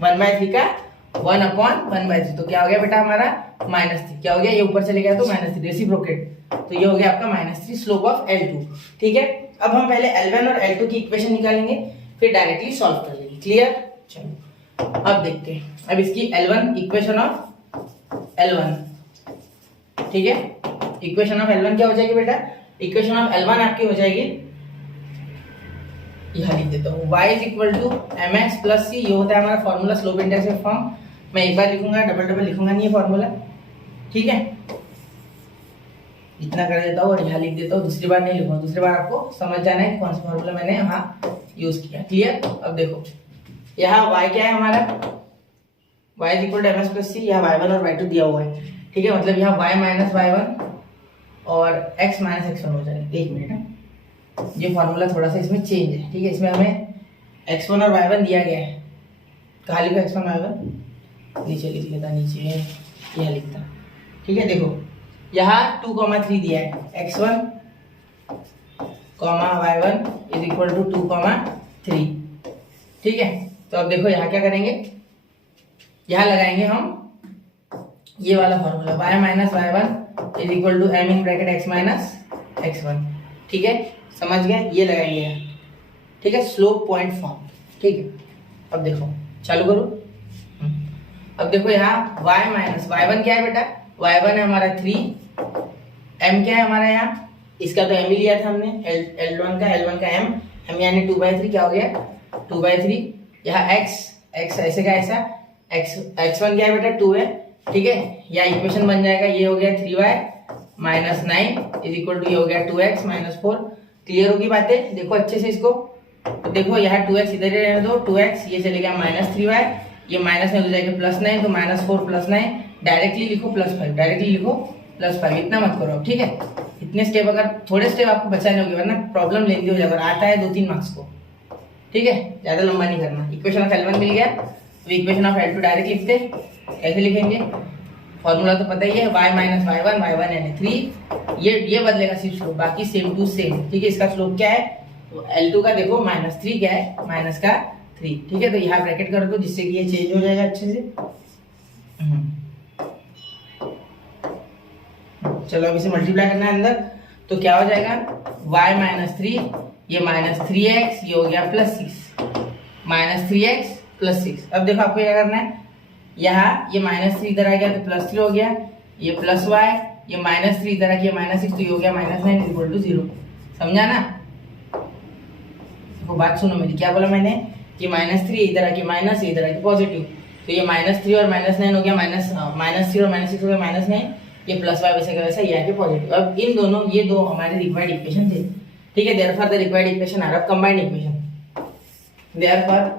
1/3 का 1/1/3, तो क्या हो गया बेटा हमारा -3, क्या हो गया ये ऊपर चले गया तो -3 रेसिप्रोकेट, तो ये हो गया आपका -3 स्लोप ऑफ L2, ठीक है। अब हम पहले L1 और L2 की इक्वेशन निकालेंगे, फिर डायरेक्टली सॉल्व कर लेंगे, क्लियर। चलो अब देखते हैं, अब इसकी L1 इक्वेशन ऑफ L1, ठीक है। इक्वेशन ऑफ L1 क्या हो जाएगी बेटा, इक्वेशन ऑफ L1 आपकी हो जाएगी, यहां लिख देता हूं y is equal to mx plus c, ये होता है हमारा फॉर्मूला स्लोप इंडेक्स का फॉर्म। मैं एक बार लिखूंगा, डबल डबल लिखूंगा नहीं ये फॉर्मूला, ठीक है। इतना कर देता हूं और यहाँ लिख देता हूं, दूसरी बार नहीं लिखूंगा, दूसरी बार आपको समझ जाना है कौन सा फॉर्मूला मैंने यहाँ यूज किया, क्लियर। अब देखो यहाँ y क्या है हमारा, y is equal to mx plus c, यहाँ y1 और y2 दिया हुआ है, ठीक है। मतलब यहाँ y माइनस y1 और x माइनस x1 हो जाएगा। एक मिनट, ये फॉर्मूला थोड़ा सा इसमें चेंज है, ठीक है। इसमें हमें x1 और y1 दिया गया है, कहाँ लिखा x1 y1, नीचे लिख लेता, नीचे यह लिखता, ठीक है। देखो यहाँ 2,3 दिया है, x1, y1 is equal to 2,3, ठीक है। तो अब देखो यहाँ क्या करेंगे, यहाँ लगाएंगे हम ये वाला formula y minus y1 is equal to m in bracket x minus x1, ठीक है। समझ गए, ये लगाएंगे यहाँ, ठीक है, स्लोप पॉइंट फॉर्म, ठीक है। अब देखो चालू करो, अब देखो यहाँ y माइनस y1 क्या है बेटा, y1 है हमारा 3, m क्या है हमारा यहाँ, इसका तो m ही लिया था हमने, L1 का m यानी 2/3, क्या हो गया 2/3। यहाँ x ऐसे का ऐसा, x1 क्या है बेटा 2 है, ठीक है। या इक्वेशन बन जाएगा, ये हो गया 3y minus 9 is equal to ये हो गया 2x माइनस 4। क्लियर होगी बातें, देखो अच्छे से इसको। तो देखो यहाँ 2x इधर ही रहने दो, 2x ये चले गया -3y, ये माइनस में हो जाएगा +9, तो -4 + 9 डायरेक्टली लिखो +5, डायरेक्टली लिखो +5, इतना मत करो, ठीक है। इतने स्टेप, अगर थोड़े स्टेप आपको बचाने होंगे वरना प्रॉब्लम लेंदी हो जाएगा, आता है 2-3 मार्क्स को, ठीक है, ज्यादा लंबा नहीं करना। इक्वेशन ऑफ L1 मिल गया, तो इक्वेशन ऑफ L2 डायरेक्ट लिखते, कैसे लिखेंगे, फॉर्मूला तो पता ही है, y माइनस y1 यानी 3, ये बदलेगा सिर्फ स्लोप, बाकी सेम टू सेम, ठीक है। इसका स्लोप क्या है, तो L2 का देखो -3 क्या है, -3, ठीक है। तो यहाँ ब्रैकेट कर दो जिससे कि ये चेंज हो जाएगा अच्छे से। चलो अब इसे मल्टीप्लाई करना है अंदर, तो क्या हो जाएगा y माइनस 3, ये -3x, ये हो गया +6, -3x + 6। अब देखो आपको क्या करना है, यहाँ ये -3 इधर आ गया तो +3 हो गया, ये +y, ये -3 इधर आ गया -6, तो ये हो गया -9 इक्वल टू 0। समझा ना, तो बात सुनो मेरी, क्या बोला मैंने कि -3 इधर आके माइनस, इधर आके पॉजिटिव, तो ये -3 और -9 हो गया, -3 और -6 हो गया -9, ये +y वैसे का वैसा, ये आके पॉजिटिव। अब इन दोनों, ये दो हमारे रिक्वायर्ड इक्वेशन थे, ठीक है। Therefore the required equation are combined equation, therefore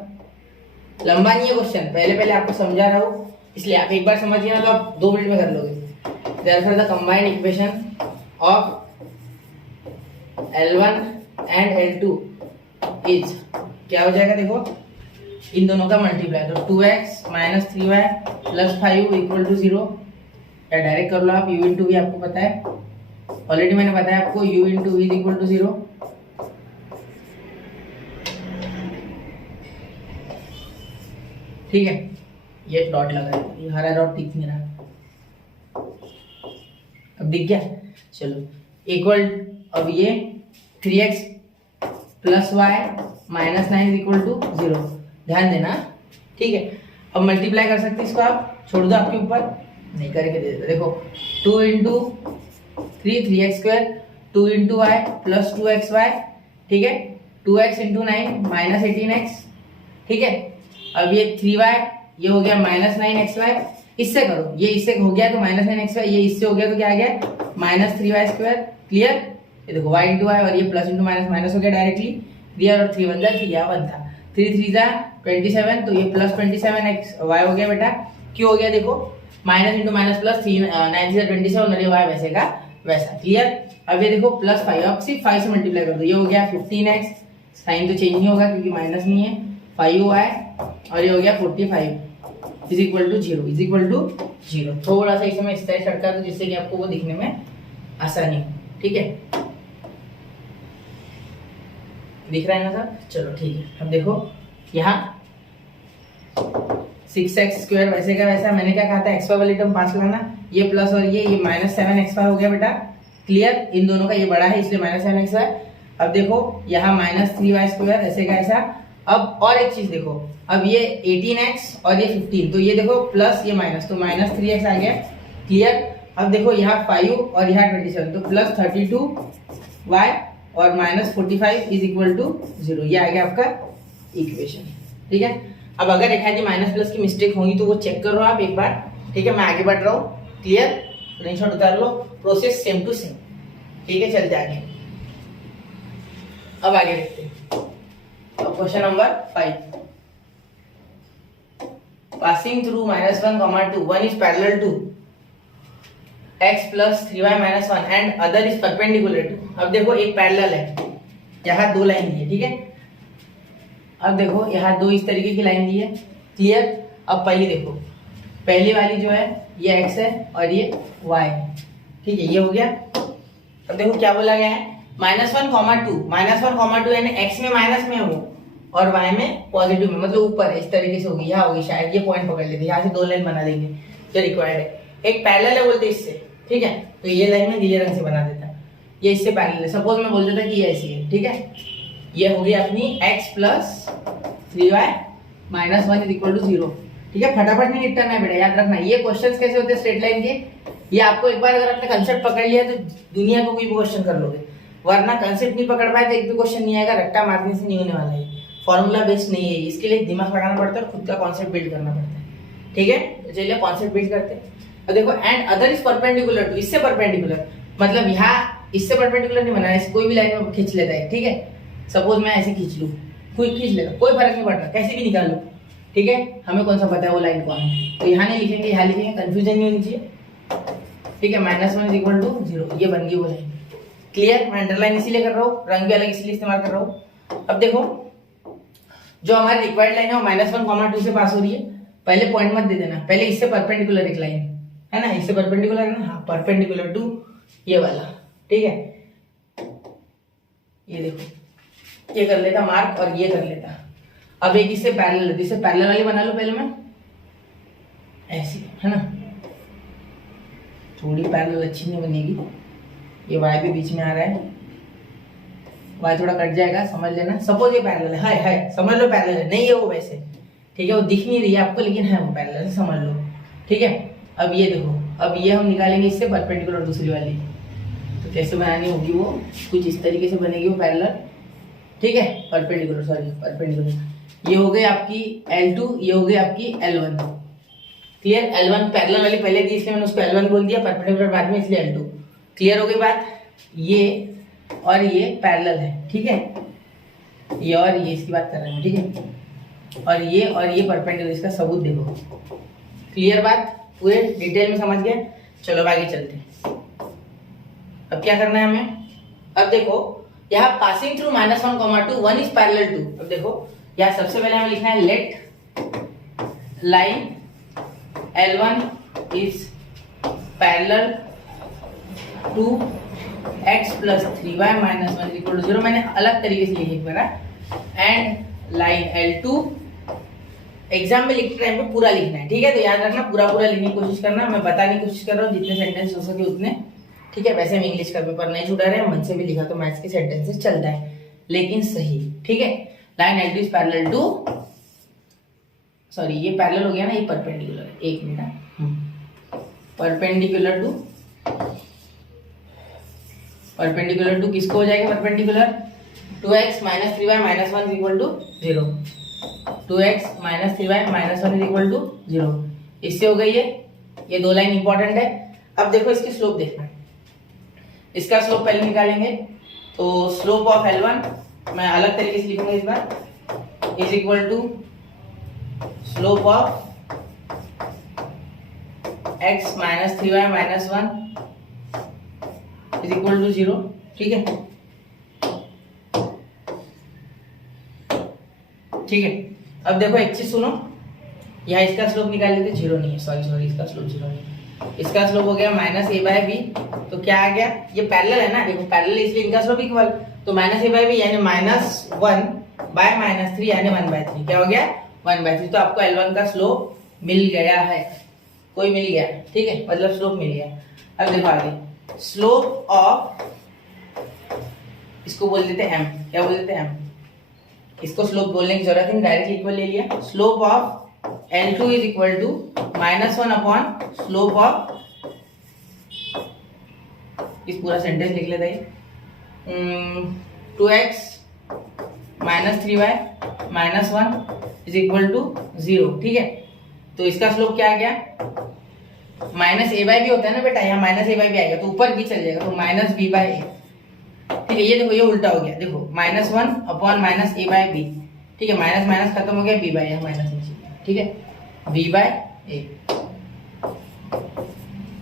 लंबा नहीं है क्वेश्चन, पहले आपको समझा रहा हूँ, इसलिए आप एक बार समझिए ना तो आप 2 मिनट में कर लोगे। Therefore the combined equation of L1 and L2 is, क्या हो जाएगा देखो, इन दोनों का मल्टीप्लाई, तो 2x minus 3y plus 5 equal to 0, या डायरेक्ट कर लो आप, u इंटू v आपको पता है, ऑलरेडी मैंने बताया आपको, u into v equal to 0, ठीक है। ये डॉट लगा है, ये हरा डॉट दिख नहीं रहा, अब दिख गया, चलो इक्वल, अब ये 3x plus y minus 9 equal to 0, ध्यान देना, ठीक है। अब मल्टीप्लाई कर सकते इसको, आप छोड़ दो आपके ऊपर, नहीं करके दे दो, देखो 2 into 3x², 2 into y plus 2xy, ठीक है, 2x इंटू 9 माइनस 18x, ठीक है। अब ये 3y, ये हो गया -9xy, इससे करो, ये इससे हो गया तो -9xy, ये इससे हो गया तो क्या आ गया -3y², क्लियर। ये देखो y इंटू y और ये प्लस इंटू माइनस माइनस हो गया डायरेक्टली, क्लियर, और 3 1 जा 3 या 1 था, 3 3 जा 27, तो ये प्लस 27x y हो गया बेटा। क्यों हो गया देखो, माइनस इंटू माइनस प्लस, 3 9 से 27 और ये y वैसे का वैसा। क्लियर। अब ये देखो प्लस 5, अब सिर्फ 5 से मल्टीप्लाई कर दो, ये हो गया 15x, साइन तो चेंज नहीं होगा क्योंकि माइनस नहीं है, 5y और ये हो गया 45 is equal to 0, is equal to 0। थोड़ा सा इसमें इस तरह छटका दो जिससे कि आपको वो दिखने में आसानी हो। ठीक है, दिख रहा है ना सर? चलो ठीक है। अब देखो यहाँ 6x² वैसे का वैसा, मैंने क्या कहा था x वाले टर्म पास लाना, ये प्लस और ये माइनस 7x हो गया बेटा। क्लियर, इन दोनों का ये बड़ा है इसलिए माइनस 7x है। अब देखो यहाँ माइनस 3y² ऐसे का ऐसा। अब और एक चीज देखो, अब ये 18x और ये 15, तो ये देखो प्लस ये माइनस, तो माइनस 3x आ गया। क्लियर। अब देखो यहाँ 5 और यहाँ 27, तो प्लस 32y और माइनस 45 इज इक्वल टू 0, ये आ गया आपका इक्वेशन। ठीक है, अब अगर एक है माइनस प्लस की मिस्टेक होगी तो वो चेक करो आप एक बार। ठीक है, मैं आगे बढ़ रहा हूँ। क्लियर, स्क्रीनशॉट उतार लो, प्रोसेस सेम टू सेम। ठीक है, चलते आगे। अब आगे देखते हैं question number 5। Passing through -1, 2, 1 is parallel to x plus 3y minus 1 and other is perpendicular to। अब देखो एक पैरेलल है, यहाँ दो लाइन दी है। ठीक है, अब देखो यहाँ दो इस तरीके की लाइन दी है। क्लियर। अब पहली देखो, पहली वाली जो है ये x है और ये y है। ठीक है, ये हो गया। अब देखो क्या बोला गया है, -1, 2 यानी x में माइनस में हो और y में पॉजिटिव में, मतलब ऊपर इस तरीके से होगी, यहाँ होगी शायद, ये पॉइंट पकड़ लेते, यहाँ से दो लाइन बना देंगे जो रिक्वायर्ड है। एक पैरेलल है बोलते इससे। ठीक है, तो ये लाइन में नीले रंग से बना देता है, ये इससे पैरेलल है। सपोज मैं बोल देता कि ये ऐसी है। ठीक है, ये हो गई अपनी x plus 3y minus 1 is equal to 0। ठीक है, फटाफट नहीं निपटना है बेटा, याद रखना। ये क्वेश्चंस कैसे होते हैं स्ट्रेट लाइन के, ये आपको एक बार अगर आपने कंसेप्ट पकड़ लिया तो दुनिया को कोई भी क्वेश्चन कर लोगे, वरना कंसेप्ट नहीं पकड़ पाए तो एक भी क्वेश्चन नहीं आएगा। रट्टा मारने से नहीं होने वाला है, फॉर्मूला बेस्ड नहीं है, इसके लिए दिमाग लगाना पड़ता है और खुद का कॉन्सेप्ट बिल्ड करना पड़ता है। ठीक है, चलिए कॉन्सेप्ट बिल्ड करते हैं। अब देखो and other is perpendicular to, इससे परपेंडिकुलर, मतलब यहाँ इससे परपेंडिकुलर नहीं बनाना, कोई भी लाइन में खींच लेता है। ठीक है, सपोज मैं ऐसे खींच लूँ, कोई खींच लेगा, कोई फर्क नहीं पड़ता, कैसे भी निकाल लो। ठीक है, हमें कौन सा पता है वो लाइन कौन है, तो यहाँ नहीं लिखेंगे, यहाँ लिखेंगे, कंफ्यूजन नहीं होनी चाहिए। ठीक है, -1 इज इक्वल टू 0, ये बन गई वो लाइन। क्लियर, मैं अंडरलाइन इसीलिए कर रहा हूँ, रंग भी अलग इसलिए इस्तेमाल कर रहा हूँ। अब देखो जो हमारी रिक्वायर्ड लाइन है वो -1, 2 से पास हो रही है। पहले पॉइंट मत दे देना, पहले इससे परपेंडिकुलर एक लाइन है ना, इससे परपेंडिकुलर है ना, हाँ परपेंडिकुलर टू ये वाला। ठीक है, ये देखो, ये कर लेता मार्क और ये कर लेता। अब एक इससे पैरेलल, इससे पैरेलल वाली बना लो पहले मैं, ऐसी है ना, थोड़ी पैरेलल अच्छी नहीं बनेगी, ये y भी बीच में आ रहा है, y थोड़ा कट जाएगा, समझ लेना। सपोज ये पैरेलल है, समझ लो पैरेलल है, नहीं है वो वैसे। ठीक है, वो दिख नहीं रही है आपको लेकिन है वो पैरेलल है, समझ लो। ठीक है, अब ये देखो, अब ये हम निकालेंगे इससे परपेंडिकुलर दूसरी वाली, तो कैसे बनानी होगी वो, कुछ इस तरीके से बनेगी वो पैरेलल। ठीक है, परपेंडिकुलर, सॉरी परपेंडिकुलर। ये हो गई आपकी L2, ये हो गई आपकी L1। क्लियर, L1 पैरेलल वाली पहले दी इसलिए मैंने उसको L1 बोल दिया, परपेंडिकुलर बाद में इसलिए L2। क्लियर हो गई बात। ये और ये पैरेलल है। ठीक है, ये और ये इसकी बात कर रहे हैं। ठीक है, और ये परपेंडिकुलर, इसका सबूत देखो। क्लियर बात, पूरे डिटेल में समझ गए। चलो आगे चलते हैं। अब क्या करना है हमें, अब देखो यहाँ passing through -1, 2, 1 is parallel to. अब देखो यहाँ सबसे पहले हमें लिखना है let line L1 is parallel to x plus 3y minus 1 equal to 0। मैंने अलग तरीके से लिखी बना, एंड लाइन L2 एग्जाम में लिखते टाइम पे पूरा लिखना है। ठीक है, तो याद रखना पूरा लिखने की कोशिश करना। मैं बताने की कोशिश कर रहा हूँ जितने सेंटेंस हो सके उतने। ठीक है, वैसे हम इंग्लिश का पेपर नहीं छुड़ा रहे हैं, मन से भी लिखा तो मैथ्स के सेंटेंसेस चलता है लेकिन सही। ठीक है, line L2 is parallel to, sorry ये पैरेलल हो गया ना, ये परपेंडिकुलर है, एक मिनट, परपेंडिकुलर टू किसको हो जाएगा, perpendicular 2x minus 3y minus 1 equal to 0, 2x minus 3y minus 1 equal to 0। इससे हो गई है, ये दो लाइन इंपॉर्टेंट है। अब देखो इसकी स्लोप देखना है, इसका स्लोप पहले निकालेंगे। तो स्लोप ऑफ L1 मैं अलग तरीके से लिखूंगा इस बार, is equal to slope of x minus 3y minus 1 is equal to 0। ठीक है, ठीक है। अब देखो एक चीज सुनो, यहाँ इसका स्लोप निकाल लेते, 0 नहीं है, सॉरी इसका स्लोप 0 नहीं है, इसका स्लोप हो गया माइनस a बाय बी। तो क्या आ गया, ये पैरेलल है ना, देखो पैरेलल इसलिए इनका स्लोप इक्वल, तो माइनस a बाय बी यानी माइनस 1 बाय माइनस 3 यानी 1/3 क्या हो गया 1/3। तो आपको L1 का स्लोप मिल गया है, कोई मिल गया, ठीक है, मतलब स्लोप मिल गया। अब देखो आगे, स्लोप ऑफ, इसको बोल देते हैं m, क्या बोल देते हैं m, इसको स्लोप बोलने की जरूरत नहीं, डायरेक्टली इक्वल ले लिया। Slope of L2 is equal to -1 upon slope of, इस पूरा सेंटेंस लिख लेता है, 2x minus 3y minus 1 is equal to 0। ठीक है, तो इसका स्लोप क्या आ गया, माइनस a बाय बी होता है ना बेटा, यहाँ माइनस a बाय बी आएगा तो ऊपर b चल जाएगा, तो माइनस b बाय a। ठीक है, ये देखो ये उल्टा हो गया, देखो -1 upon minus a by b। ठीक है, माइनस माइनस खत्म हो गया, b बाय a माइनस नीचे, ठीक है, b by a,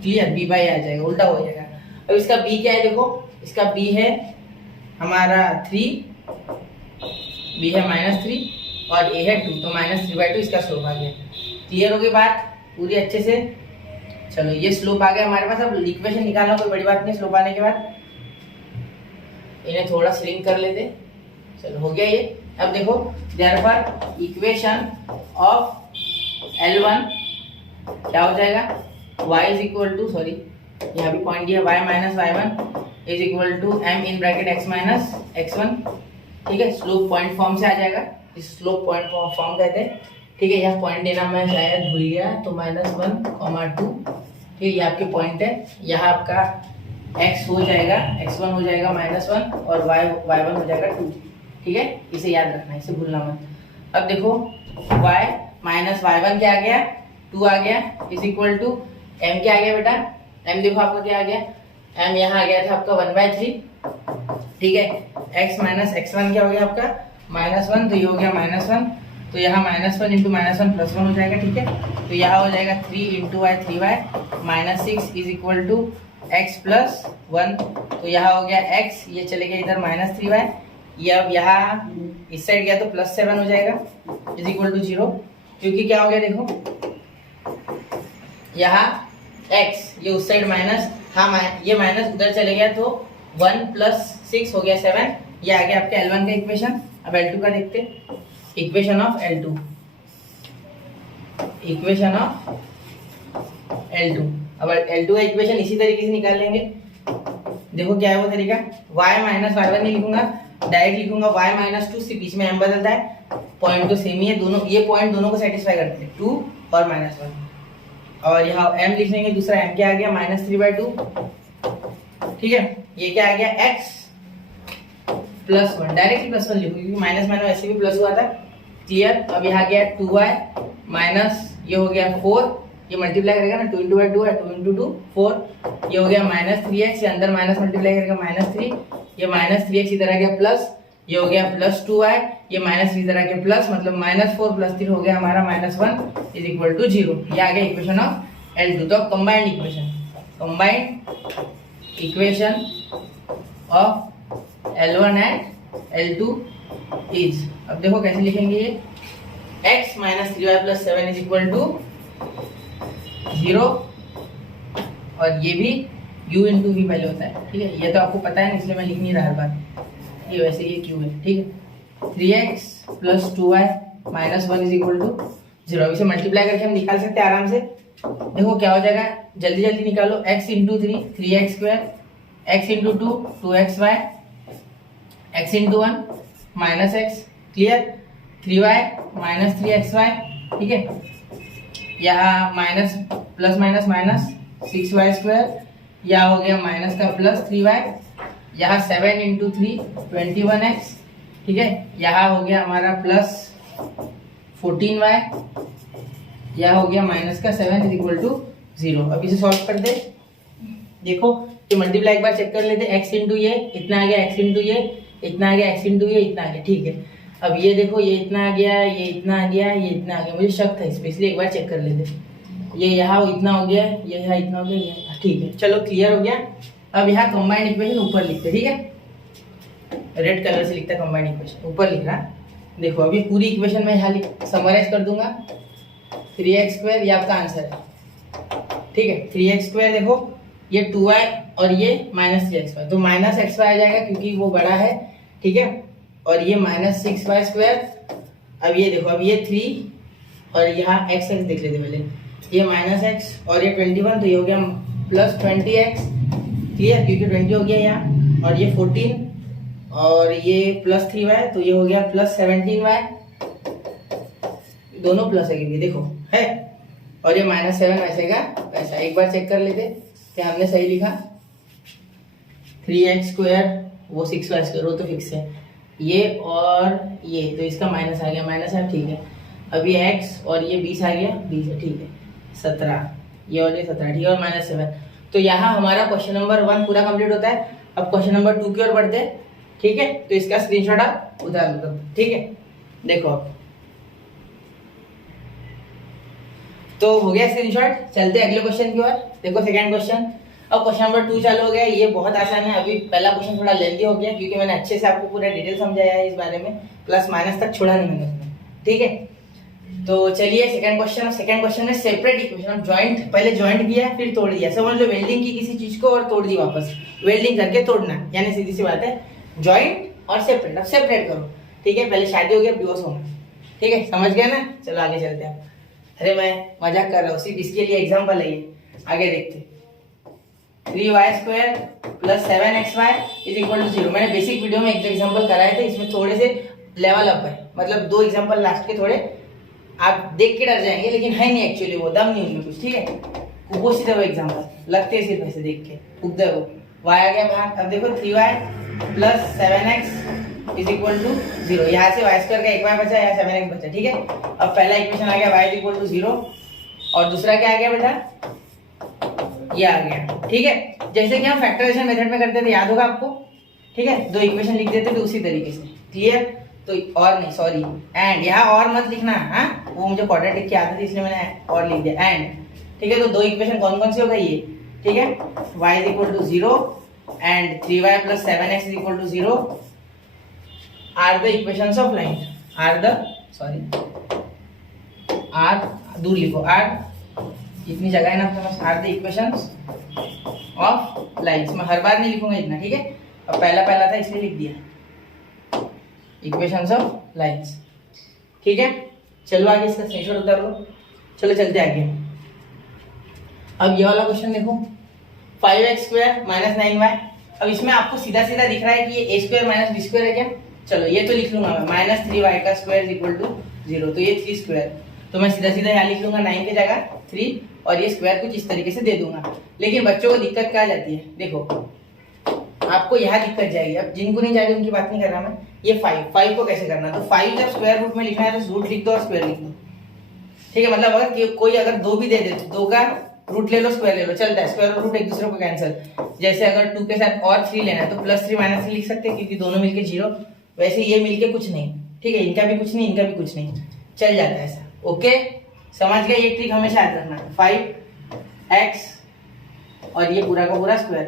clear, b by a आ जाएगा, उल्टा हो जाएगा। अब इसका b क्या है, देखो इसका b है हमारा 3, b है -3 और a है 2, तो -3/2 इसका स्लोप आ गया। क्लियर हो गई बात पूरी अच्छे से। चलो ये स्लोप आ गया हमारे पास, अब इक्वेशन निकालना कोई बड़ी बात नहीं, स्लोप आने के बाद इन्हें थोड़ा श्रिंक कर लेते। चलो हो गया ये। अब देखो देयरफॉर इक्वेशन ऑफ L1 क्या हो जाएगा, y is equal to, sorry यहाँ भी पॉइंट दिया, y minus y1 is equal to m in bracket x minus x1। ठीक है, स्लोप पॉइंट फॉर्म से आ जाएगा, इस स्लोप पॉइंट फॉर्म कहते हैं। ठीक है, यह पॉइंट देना मैं शायद भूल गया, तो -1, 2। ठीक है, ये आपके पॉइंट है, यहाँ आपका x हो जाएगा, x1 हो जाएगा -1 और y1 हो जाएगा 2। ठीक है, इसे याद रखना, इसे भूलना मत। अब देखो y माइनस y1 क्या आ गया, 2 आ गया, इज इक्वल टू m क्या आ गया बेटा, m देखो आपका क्या आ गया, m यहाँ आ गया था आपका 1/3। ठीक है, x माइनस x1 क्या हो गया आपका -1, तो ये हो गया -1, तो यहाँ -1 इंटू -1 +1 हो जाएगा। ठीक है, तो यहाँ हो जाएगा 3 into y 3y -6 is equal to x plus 1। तो यहाँ हो गया x, ये चले गया इधर -3y, ये अब यहाँ इस साइड गया तो +7 हो जाएगा इज इक्वल टू 0, क्योंकि क्या हो गया देखो यहाँ x, ये उस साइड माइनस, हाँ ये माइनस उधर चले गया तो 1 + 6 हो गया 7। ये आ गया आपके L1 का इक्वेशन। अब L2 का देखते, equation of L2, equation of L2। अब L2 का इक्वेशन इसी तरीके से निकाल लेंगे। देखो क्या है वो तरीका, y माइनस y1 नहीं लिखूंगा, डायरेक्ट लिखूंगा y माइनस 2, से बीच में m बदलता है, पॉइंट तो सेम ही है, दोनों ये पॉइंट दोनों को सेटिस्फाई करते हैं, 2 और -1। और यहाँ m लिख लेंगे, दूसरा m क्या आ गया -3/2। ठीक है, ये क्या आ गया x +1, डायरेक्टली +1 लिखूंगी क्योंकि माइनस माइनस ऐसे भी प्लस हुआ था। क्लियर। अब यहाँ गया 2y माइनस, ये हो गया 4, ये मल्टीप्लाई करेगा ना, 2 × 2 है, 2 × 2 4, ये हो गया -3x, ये अंदर माइनस मल्टीप्लाई करेगा -3, ये -3x इधर आ गया प्लस, ये हो गया +2y, ये -3 इधर आ गया प्लस, मतलब -4 + 3 हो गया हमारा -1 इज इक्वल टू 0। ये आ गया इक्वेशन ऑफ L2। तो combined equation of L1 and L2 is, अब देखो कैसे लिखेंगे ये, x minus 3y + 7 is equal to 0, और ये भी u इंटू v पहले होता है। ठीक है, ये तो आपको पता है इसलिए मैं लिख नहीं रहा हर बार, ये वैसे ये q है। ठीक है, 3x + 2y - 1 is equal to 0। अब इसे मल्टीप्लाई करके हम निकाल सकते हैं आराम से। देखो क्या हो जाएगा, जल्दी जल्दी निकालो, x into 3 3x², x into 2 2xy, x into 1 -x। Clear, 3y - 3xy। ठीक है, यहाँ minus plus minus minus 6y², यहाँ हो गया माइनस का प्लस 3y, यहाँ 7 इंटू 3 21x। ठीक है, यहाँ हो गया हमारा प्लस 14y, यहाँ हो गया माइनस का 7 इज इक्वल टू 0। अब इसे सॉल्व कर दे। देखो ये मल्टीप्लाई एक बार चेक कर लेते, x इंटू ये कितना आ गया, x इंटू ये इतना आ गया, x इंटू ये इतना आ गया, ठीक है। अब ये देखो, ये इतना आ गया, ये इतना आ गया, ये इतना आ गया, मुझे शक था इस पे, इसलिए एक बार चेक कर लेते। ये यहाँ इतना हो गया, ये यहाँ इतना हो गया, ये ठीक है, चलो क्लियर हो गया। अब यहाँ कंबाइंड इक्वेशन ऊपर लिखते, ठीक है, रेड कलर से लिखता है कंबाइंड इक्वेशन, ऊपर लिख रहा। देखो अभी पूरी इक्वेशन में यहाँ समराइज कर दूंगा। 3x² ये आपका आंसर है, ठीक है। 3x² देखो, ये 2y और ये -3xy, तो -xy आ जाएगा क्योंकि वो बड़ा है, ठीक है। और ये -6y²। अब ये देखो, अब ये 3 और यहाँ x देख लेते पहले, ये -x और ये 21, तो ये हो गया +20x, क्लियर, क्योंकि 20 हो गया यहाँ, और ये 14 और ये +3y, तो ये हो गया +17y, दोनों प्लस है क्योंकि देखो है। और ये -7 वैसे का वैसा, एक बार चेक कर लेते कि हमने सही लिखा। 3x² वो 6y², वो तो फिक्स है, ये और ये, तो इसका माइनस आ गया, माइनस है, ठीक है। अब ये x और ये 20 आ गया, 20 है, ठीक है, 17, ये और ये 17, ठीक है, और -7। तो यहाँ हमारा क्वेश्चन नंबर 1 पूरा कंप्लीट होता है। अब क्वेश्चन नंबर 2 की ओर बढ़ते हैं, ठीक है। तो इसका स्क्रीनशॉट आप उतार लो, ठीक है। देखो अब तो हो गया स्क्रीनशॉट, चलते हैं अगले क्वेश्चन की ओर। देखो सेकंड क्वेश्चन, अब क्वेश्चन नंबर 2 चालू हो गया। ये बहुत आसान है, अभी पहला क्वेश्चन थोड़ा लेंथी हो गया क्योंकि मैंने अच्छे से आपको पूरा डिटेल समझाया है इस बारे में, प्लस माइनस तक छोड़ा नहीं मैंने उसमें, ठीक है। तो चलिए सेकंड क्वेश्चन। सेकंड क्वेश्चन है सेपरेट इक्वेशन, जॉइंट, पहले जॉइंट किया फिर तोड़ दिया, समझ लो वेल्डिंग की किसी चीज को और तोड़ दी वापस, वेल्डिंग करके तोड़ना, यानी सीधी सी बात है, जॉइंट और सेपरेट। अब सेपरेट करो, ठीक है, पहले शादी हो गया, डिवोर्स होगा, ठीक है, समझ गया ना। चलो आगे चलते हैं। अरे मैं मजाक कर रहा हूँ, सिर्फ इसके लिए एग्जाम्पल है ये, आगे देखते। 3y² + 7xy = 0। मैंने बेसिक वीडियो में एक एग्जाम्पल कराए थे, इसमें थोड़े से लेवल अप है, मतलब 2 एग्जाम्पल लास्ट के थोड़े आप देख के डर जाएंगे, लेकिन है नहीं एक्चुअली, वो दम नहीं उनमें कुछ, ठीक है। वो सीधे वो एग्जाम्पल लगते हैं सिर्फ ऐसे देख के, उगदा वो y आ गया बाहर। अब देखो 3y + 7x = 0, यहाँ से y² का 1y बचा, यहाँ 7x बचा, ठीक है। अब पहला इक्वेशन आ गया y = 0, और दूसरा क्या आ गया बेटा, ये आ गया, ठीक है। जैसे कि हम फैक्टराइजेशन मेथड में करते थे, याद होगा आपको, ठीक है, 2 इक्वेशन लिख देते थे उसी तरीके से, क्लियर। तो और नहीं, सॉरी, एंड, यहाँ और मत लिखना, हाँ, वो मुझे क्वाड्रेटिक की आदत थी इसलिए मैंने और लिख दिया, एंड, ठीक है। तो 2 इक्वेशन कौन कौन सी हो गई ये, ठीक है, y = 0 and 3y + 7x = 0 are the equations of line, are दूर लिखो, आर इतनी जगह है ना आपके पास, are the equations of lines. मैं हर बार नहीं लिखूंगा इतना, ठीक है। अब पहला था इसलिए लिख दिया, इक्वेशंस ऑफ लाइन्स, ठीक है। चलो आगे इसका स्क्रीनशॉट उतार लो, चलो चलते आगे। अब ये वाला क्वेश्चन देखो, 5x² - 9y। अब इसमें आपको सीधा सीधा दिख रहा है कि ये a² - b² है क्या, चलो ये तो लिख लूंगा मैं, -3y² = 0, तो ये 3², तो मैं सीधा सीधा यहाँ लिख लूंगा 9 की जगह 3, और ये स्क्वायर कुछ इस तरीके से दे दूंगा। लेकिन बच्चों को दिक्कत क्या जाती है, देखो आपको यहाँ दिक्कत जाएगी, अब जिनको नहीं जाएगी उनकी बात नहीं कर रहा मैं। ये 5 को कैसे करना, तो 5 जब स्क्वायर रूट में लिखना है तो रूट लिख दो और स्क्वायर लिख दो, ठीक है। मतलब अगर कोई अगर 2 भी दे दे तो 2 का रूट ले लो, स्क्वायर ले लो, चलता है, स्क्वायर और रूट एक दूसरे को कैंसिल। जैसे अगर 2 के साथ और 3 लेना है तो +3 - 3 लिख सकते हैं क्योंकि दोनों मिलके 0, वैसे ये मिलके कुछ नहीं, ठीक है, इनका भी कुछ नहीं, इनका भी कुछ नहीं, चल जाता है ऐसा, ओके, समझ गए। ये ट्रिक हमेशा याद रखना, 5x और ये पूरा का पूरा स्क्वायर।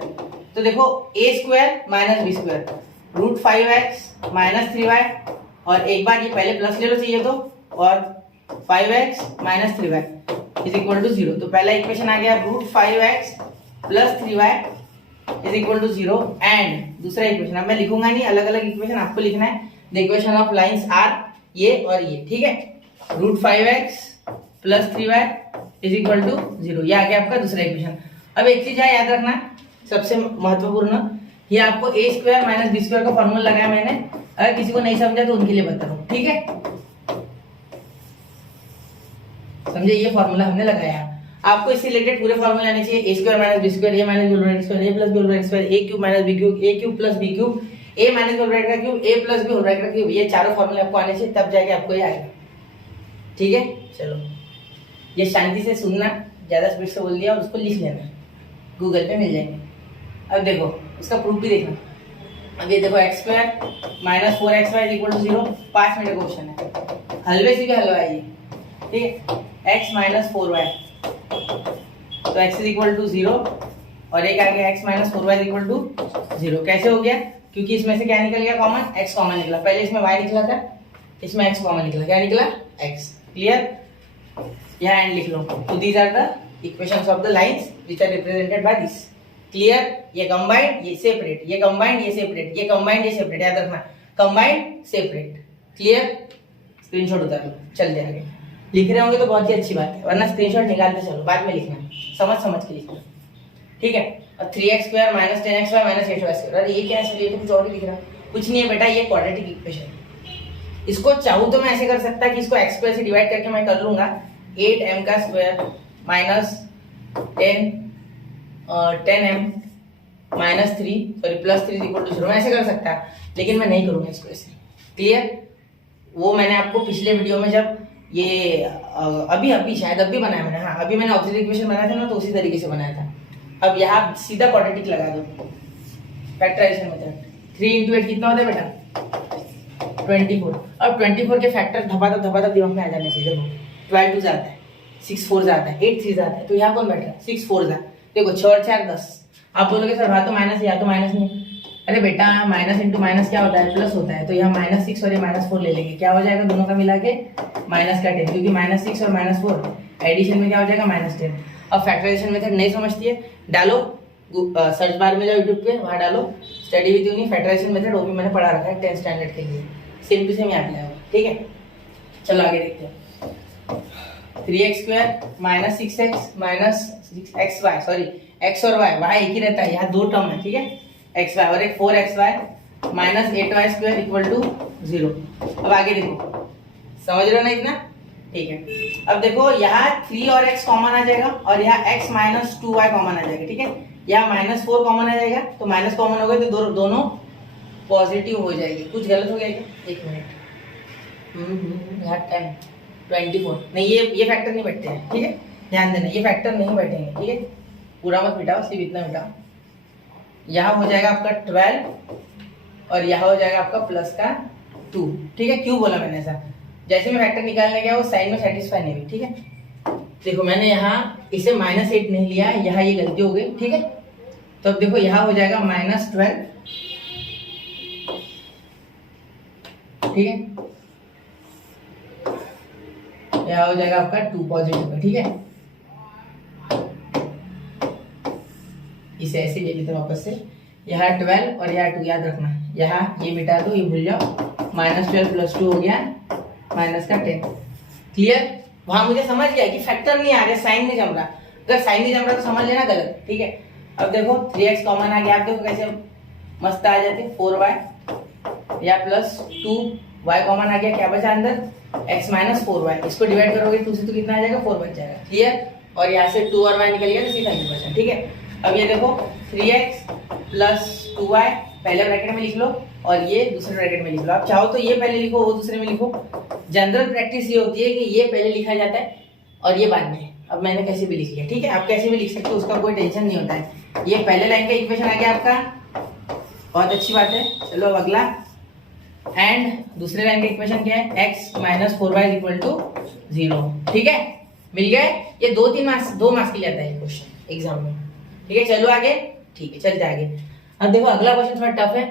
तो देखो a² - b² √5x - 3y, और एक बार ये पहले प्लस ले लो चाहिए तो, और 5x - 3y = 0। तो पहला इक्वेशन आ गया √5x + 3y = 0, एंड दूसरा इक्वेशन, अब मैं लिखूंगा नहीं, अलग अलग इक्वेशन आपको लिखना है। The equation of lines are ये और ये, ठीक है, √5x + 3y = 0, ये आ गया आपका दूसरा इक्वेशन। अब एक चीज है याद रखना, सबसे महत्वपूर्ण, ये आपको a² - b² का फॉर्मूला लगाया मैंने, अगर किसी को नहीं समझा तो उनके लिए बता रहा हूं, ठीक है, समझे, ये फॉर्मूला हमने लगाया। आपको इससे रिलेटेड पूरे फॉर्मूले आने चाहिए, a² - b², a - b² a + b² a + b³ a³ - b³ a - b का क्यूब, ये चारों फॉर्मूले आपको आने चाहिए, तब जाके आपको ये आएगा, ठीक है। चलो ये शांति से सुनना, ज्यादा स्पीड से बोल दिया, और उसको लिख लेना, गूगल पे मिल जाएंगे। अब देखो उसका प्रूफ भी देखना, अब ये देखो x square minus 4xy equal to 0, 5 minute का क्वेश्चन है, हलवे से भी हलवा है ये, ठीक है। x माइनस 4y, तो x इज इक्वल टू 0 और एक आ गया x minus 4y equal to 0। कैसे हो गया? क्योंकि इसमें से क्या निकल गया कॉमन, x कॉमन निकला। पहले इसमें y निकला था, इसमें x कॉमन निकला, क्या निकला? x। क्लियर? यहाँ एंड लिख लो। तो these are the equations of the lines which are represented by this. Clear? ये कंबाइंड, ये सेपरेट, ये कंबाइंड, ये सेपरेट, ये कंबाइंड, ये सेपरेट, याद रखना, कंबाइंड सेपरेट। क्लियर? स्क्रीनशॉट उतार लो, चल जाएंगे। लिख रहे होंगे तो बहुत ही अच्छी बात है, वरना स्क्रीनशॉट निकालते चलो, बाद में लिखना, समझ समझ के लिखना, ठीक है। अब 3x square minus 10xy minus 8y square, अरे ये क्या है सर, ये तो कुछ और ही दिख रहा है। कुछ नहीं है बेटा, ये क्वाड्रेटिक इक्वेशन। इसको चाहूँ तो मैं ऐसे कर सकता कि इसको x स्क्वायर से डिवाइड करके मैं कर लूंगा 8m का square minus 10m minus 3 sorry plus 3 equal to 0, मैं ऐसे कर सकता, लेकिन मैं नहीं करूंगा इसको ऐसे। क्लियर? वो मैंने आपको पिछले वीडियो में जब ये अभी शायद अभी बनाया मैंने, हाँ अभी मैंने ऑक्सिलरी इक्वेशन बनाया था ना, तो उसी तरीके से बनाया था। अब यहाँ सीधा क्वाड्रेटिक लगा दो, फैक्टराइजेशन मेथड। 3 into 8 कितना होता है बेटा? 24। अब 24 के फैक्टर धपाधप दिमाग में आ जाने चाहिए। देखो 12 2 जाता है, 6 4 जाता है, 8 3 जाता है, तो यहाँ कौन बैठ रहा है? 6 4 जा। देखो 6 और 4 10। आप बोलोगे सर वहाँ तो माइनस, या तो माइनस नहीं। अरे बेटा माइनस इंटू माइनस क्या होता है? प्लस होता है। तो यहाँ -6 और ये -4 ले लेंगे, क्या हो जाएगा दोनों का मिला के माइनस का 10, क्योंकि -6 और -4 एडिशन में क्या हो जाएगा? -10। अब फैक्टराइजेशन मेथड नहीं समझती है, डालो सर्च बार में जाओ यूट्यूब पे, वहाँ डालो study with uni factorisation method, वो भी मैंने पढ़ा रखा है 10th स्टैंडर्ड के लिए, सेम टू सेम यहाँ अप्लाई होगा, ठीक है। चलो आगे देखते हैं। 3x square minus 6x minus 6xy, sorry x और y एक ही रहता है, यहाँ दो टर्म है, ठीक है, xy और एक 4xy minus 8y square equal to 0। अब आगे देखो, समझ रहे हो ना इतना? ठीक है। अब देखो यहाँ 3 और x कॉमन आ जाएगा और यहाँ x माइनस 2y कॉमन आ जाएगा, ठीक है। यहाँ -4 कॉमन आ जाएगा, तो माइनस कॉमन हो गए तो दोनों पॉजिटिव हो जाएगी। कुछ गलत हो गया क्या? एक मिनट, यहाँ 10 24 नहीं, ये फैक्टर नहीं बैठते हैं, ठीक है, ध्यान देना, ये फैक्टर नहीं बैठेंगे, ठीक है। पूरा मत मिटाओ, सिर्फ इतना मिटाओ। यहाँ हो जाएगा आपका 12 और यहाँ हो जाएगा आपका प्लस का 2, ठीक है। क्यों बोला मैंने ऐसा? जैसे मैं फैक्टर निकालने गया वो साइन में सेटिस्फाई नहीं हुई, ठीक है। देखो मैंने यहाँ इसे -8 नहीं लिया, यहाँ ये गलती हो गई, ठीक है। तो अब देखो यहाँ हो जाएगा -12, ठीक है, यहाँ हो जाएगा आपका 2 पॉजिटिव का, ठीक है। इसे ऐसे ले लेते हैं वापस से, यहाँ 12 और यहाँ 2 याद रखना, यहाँ ये मिटा दो, ये भूल जाओ, -12 प्लस 2 हो गया माइनस का 10। क्लियर? वहां मुझे समझ गया कि फैक्टर नहीं आ रहा, साइन नहीं जम रहा। अगर साइन नहीं जम रहा तो समझ लेना गलत, ठीक है। अब देखो 3x कॉमन आ गया, आप देखो कैसे मस्त आ जाते, 4y या प्लस 2y कॉमन आ गया, क्या बचा अंदर? x minus 4y। इसको डिवाइड करोगे 2 से तो कितना आ जाएगा? 4 बच जाएगा। क्लियर? और यहाँ से 2 और y निकल गया तो सीधा ही बचा, ठीक है। अब ये देखो 3x प्लस 2y पहले ब्रैकेट में लिख लो और ये दूसरे ब्रैकेट में लिख लो। आप चाहो तो ये पहले लिखो, वो दूसरे में लिखो। जनरल प्रैक्टिस ये होती है कि ये पहले लिखा जाता है और ये बाद में। अब मैंने कैसे भी लिख लिया, ठीक है, आप कैसे भी लिख सकते हो, उसका कोई टेंशन नहीं होता है। ये पहले लाइन का इक्वेशन आ गया आपका, बहुत अच्छी बात है। चलो अब अगला, एंड दूसरे लाइन का इक्वेशन क्या है? x minus 4y equal to 0, ठीक है, मिल गए। ये 2 मार्क्स के लिए आता है क्वेश्चन एग्जाम में, ठीक है। चलो आगे, ठीक है, चलते आगे। अब देखो अगला क्वेश्चन थोड़ा टफ है,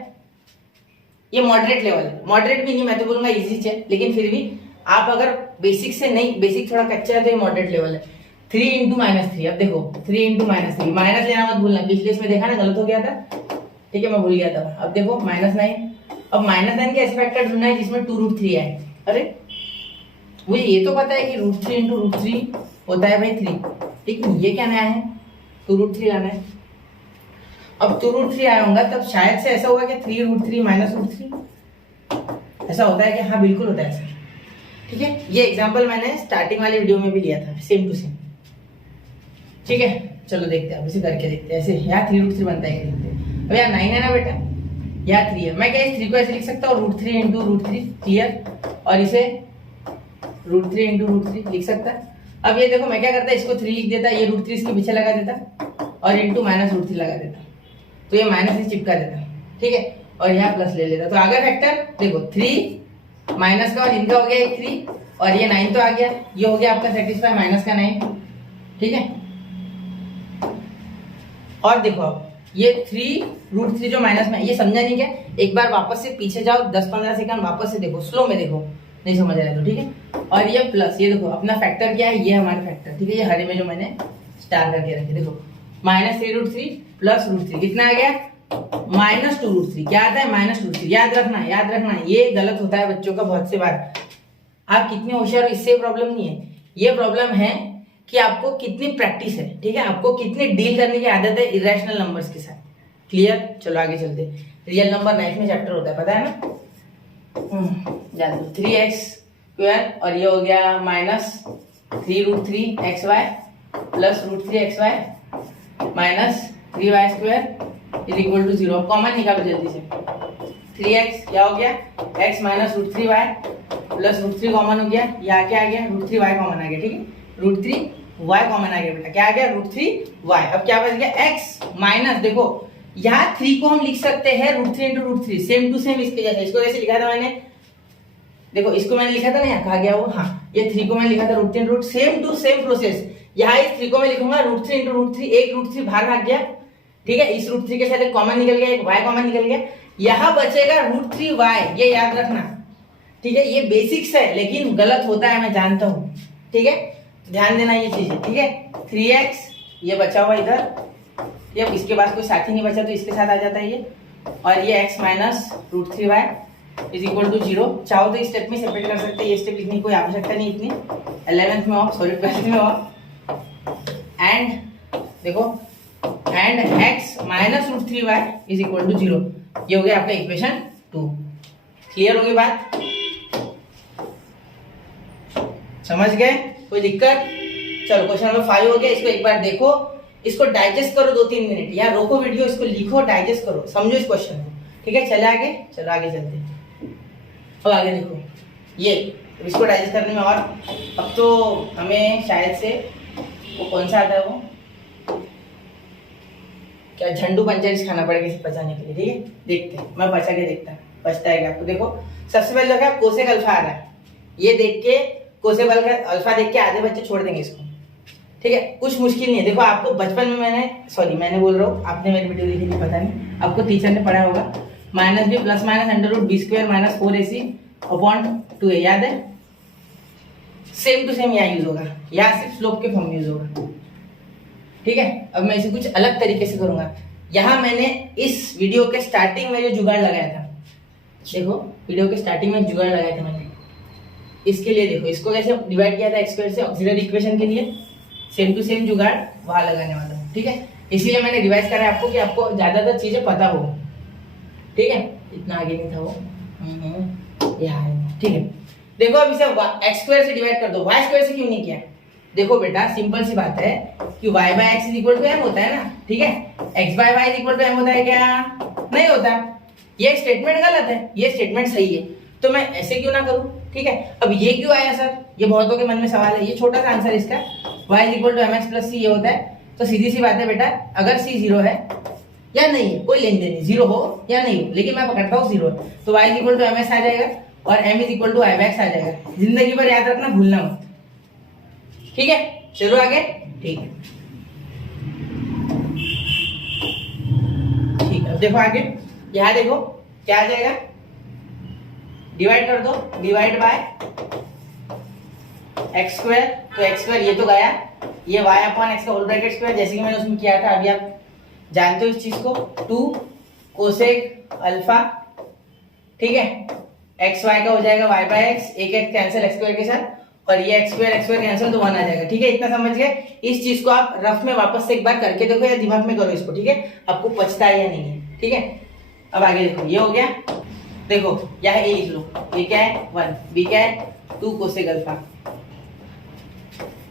ये मॉडरेट लेवल है, मॉडरेट भी नहीं, मैं तो बोलूंगा इजी है, लेकिन फिर भी आप अगर बेसिक से नहीं, बेसिक थोड़ा कच्चा है तो ये मॉडरेट लेवल है। 3 into -3, अब देखो 3 into -3, माइनस लेना मत भूलना, पिछले इसमें देखा ना गलत हो गया था, ठीक है, मैं भूल गया था। अब देखो -9, अब -9 के ऐसे फैक्टर ढूंढना है जिसमें 2√3 आए। अरे मुझे ये तो पता है कि √3 into √3 होता है भाई 3, लेकिन ये क्या नया है? 2√3 लाना है। अब 2√3 आया होगा तब शायद से ऐसा होगा कि 3√3 माइनस √3 ऐसा होता है कि हाँ बिल्कुल होता है ऐसा, ठीक है। ये एग्जांपल मैंने स्टार्टिंग वाली वीडियो में भी लिया था, सेम टू सेम, ठीक है। चलो देखते हैं, अब इसे करके देखते हैं। ऐसे यहाँ 3√3 बनता है, देखते हैं। अब यहाँ 9 है ना बेटा, यहाँ 3 है, मैं क्या इस 3 को ऐसे लिख सकता हूँ √3 into √3, क्लियर, और इसे √3 into √3 लिख सकता है। अब ये देखो मैं क्या करता, इसको 3 लिख देता, ये √3 इसके पीछे लगा देता और इंटू -√3 लगा देता, तो ये माइनस से चिपका देता, ठीक है। और यहाँ प्लस ले लेता, तो आ गया फैक्टर। देखो 3 माइनस का और इनका हो गया एक 3 और ये 9 तो आ गया, ये हो गया आपका सेटिस्फाई माइनस का 9, ठीक है। और देखो अब ये 3√3 जो माइनस में, ये समझा नहीं क्या, एक बार वापस से पीछे जाओ 10-15 सेकंड वापस से देखो, स्लो में देखो, नहीं समझ रहा है तो ठीक है। और ये प्लस, ये देखो अपना फैक्टर क्या है, ये हमारा फैक्टर, ठीक है। ये हरे में जो मैंने स्टार करके रखे, देखो -3√3 प्लस √3 कितना आ गया, -2√3। क्या आता है, -2√3। याद रखना ये गलत होता है बच्चों का बहुत से बार। आप कितने होशियार हो इससे प्रॉब्लम नहीं है, ये प्रॉब्लम है कि आपको कितनी प्रैक्टिस है, ठीक है, आपको कितनी डील करने की आदत है इरेशनल नंबर्स के साथ। क्लियर, चलो आगे चलते। रियल नंबर 9th में चैप्टर होता है, पता है ना, जान दो। 3x² और ये हो गया -3√3xy plus √3xy minus 3y² = 0। Common निकालो जल्दी से। 3x क्या हो गया, x minus √3y plus √3 common हो गया, यहाँ क्या आ गया, √3y कॉमन आ गया, ठीक है। √3y कॉमन आ गया बेटा, क्या आ गया, √3y। अब क्या बच गया, x माइनस, देखो यहाँ 3 को हम लिख सकते हैं √3 × √3, सेम टू सेम इसके जैसे। इसको जैसे लिखा था मैंने, देखो इसको मैंने लिखा था ना, यहाँ कहा गया वो, हाँ ये 3 को मैंने लिखा था √3 × सेम टू सेम प्रोसेस। यहाँ इस 3 को मैं लिखूंगा √3 × √3, एक √3 बाहर भाग गया, ठीक है। इस √3 के साथ एक कॉमन निकल गया, एक y कॉमन निकल गया, यहाँ बचेगा √3y, ये याद रखना, ठीक है। ये बेसिक्स है लेकिन गलत होता है, मैं जानता हूँ, ठीक है, ध्यान देना ये चीजें, ठीक है। 3x ये बचा हुआ इधर, ये इसके पास कोई साथी नहीं बचा तो इसके साथ आ जाता है ये, और ये x माइनस √3y = 0। चाहो तो इस स्टेप में सेपरेट कर सकते हैं, ये स्टेप लिखने की कोई आवश्यकता नहीं इतनी, 11th में हो, सॉरी 12th में हो। एंड देखो, एंड x माइनस √3y = 0, ये हो गया आपका इक्वेशन 2। क्लियर होगी बात, समझ गए, कोई दिक्कत। चलो क्वेश्चन नंबर 5 हो गया, इसको एक बार देखो, इसको डाइजेस्ट करो 2-3 मिनट, या रोको वीडियो, इसको लिखो, डाइजेस्ट करो, समझो इस क्वेश्चन को, ठीक है। चले आगे, चलो आगे चलते हैं। अब आगे देखो, ये इसको डाइजेस्ट करने में, और अब तो हमें शायद से वो कौन सा आता है, वो क्या झंडू पंचर खाना पड़ेगा इसे पचाने के लिए, ठीक है। देखते हैं, मैं पचा के देखता, पचता है आपको। देखो सबसे पहले देखा कोसेक अल्फा आ रहा है, ये देख के कोसेक अल्फा देख के आधे बच्चे छोड़ देंगे इसको, ठीक है। कुछ मुश्किल नहीं है, देखो आपको बचपन में मैंने बोल रहा हूँ, आपने मेरी वीडियो देखी नहीं, पता नहीं, आपको टीचर ने पढ़ाया होगा, -b + -√b² - 4ac/2a, याद है। सेम टू सेम यहाँ यूज होगा, यहाँ सिर्फ स्लोप के फॉर्म में यूज होगा, ठीक है। अब मैं इसे कुछ अलग तरीके से करूंगा। यहाँ मैंने इस वीडियो के स्टार्टिंग में जो जुगाड़ लगाया था, देखो वीडियो के स्टार्टिंग में जुगाड़ लगाया था मैंने, इसके लिए देखो, इसको कैसे डिवाइड किया था x² से, ऑक्सिलरी इक्वेशन के लिए सेम टू सेम जुगाड़ वहां लगाने वाला हूँ, ठीक है। इसीलिए मैंने रिवाइज करा है आपको कि आपको ज्यादातर चीजें पता हो, ठीक है। इतना आगे नहीं था वो, यहाँ है, ठीक है। देखो अब इसे x² से डिवाइड कर दो, y² से क्यों नहीं किया, देखो बेटा सिंपल सी बात है कि y/x = m होता है ना, ठीक है। x/y = m होता है क्या, नहीं होता, ये स्टेटमेंट गलत है, ये स्टेटमेंट सही है, तो मैं ऐसे क्यों ना करूं, ठीक है। अब ये क्यों आया सर, ये बहुतों के मन में सवाल है, ये छोटा सा आंसर इसका, y = mx + c ये होता है। तो सीधी सी बात है बेटा, अगर c 0 है या नहीं है, कोई लेन देन नहीं, 0 हो या नहीं हो, लेकिन मैं पकड़ता हूँ 0 है, तो y = mx आ जाएगा और m = i/x आ जाएगा। जिंदगी भर याद रखना, भूलना मत, ठीक है। चलो आगे, ठीक है, ठीक है। अब देखो आगे, यहाँ देखो क्या आ जाएगा, डिवाइड कर दो, डिवाइड बाय x², तो x² ये तो गया, ये y/x का होल ब्रैकेट स्क्वायर, जैसे कि मैंने उसमें किया था, अभी आप जानते हो इस चीज को, 2 कोसेक अल्फा, ठीक है। xy का हो जाएगा y/x, एक कैंसिल x² के साथ, और ये x² कैंसिल तो 1 आ जाएगा, ठीक है। इतना समझ गए। इस चीज को आप रफ में वापस से एक बार करके देखो, या दिमाग में करो इसको, ठीक है, आपको पछता है या नहीं है, ठीक है। अब आगे देखो, ये हो गया, देखो यहाँ a लिख लो, ये क्या है 1, b क्या है 2 कोसेक अल्फा,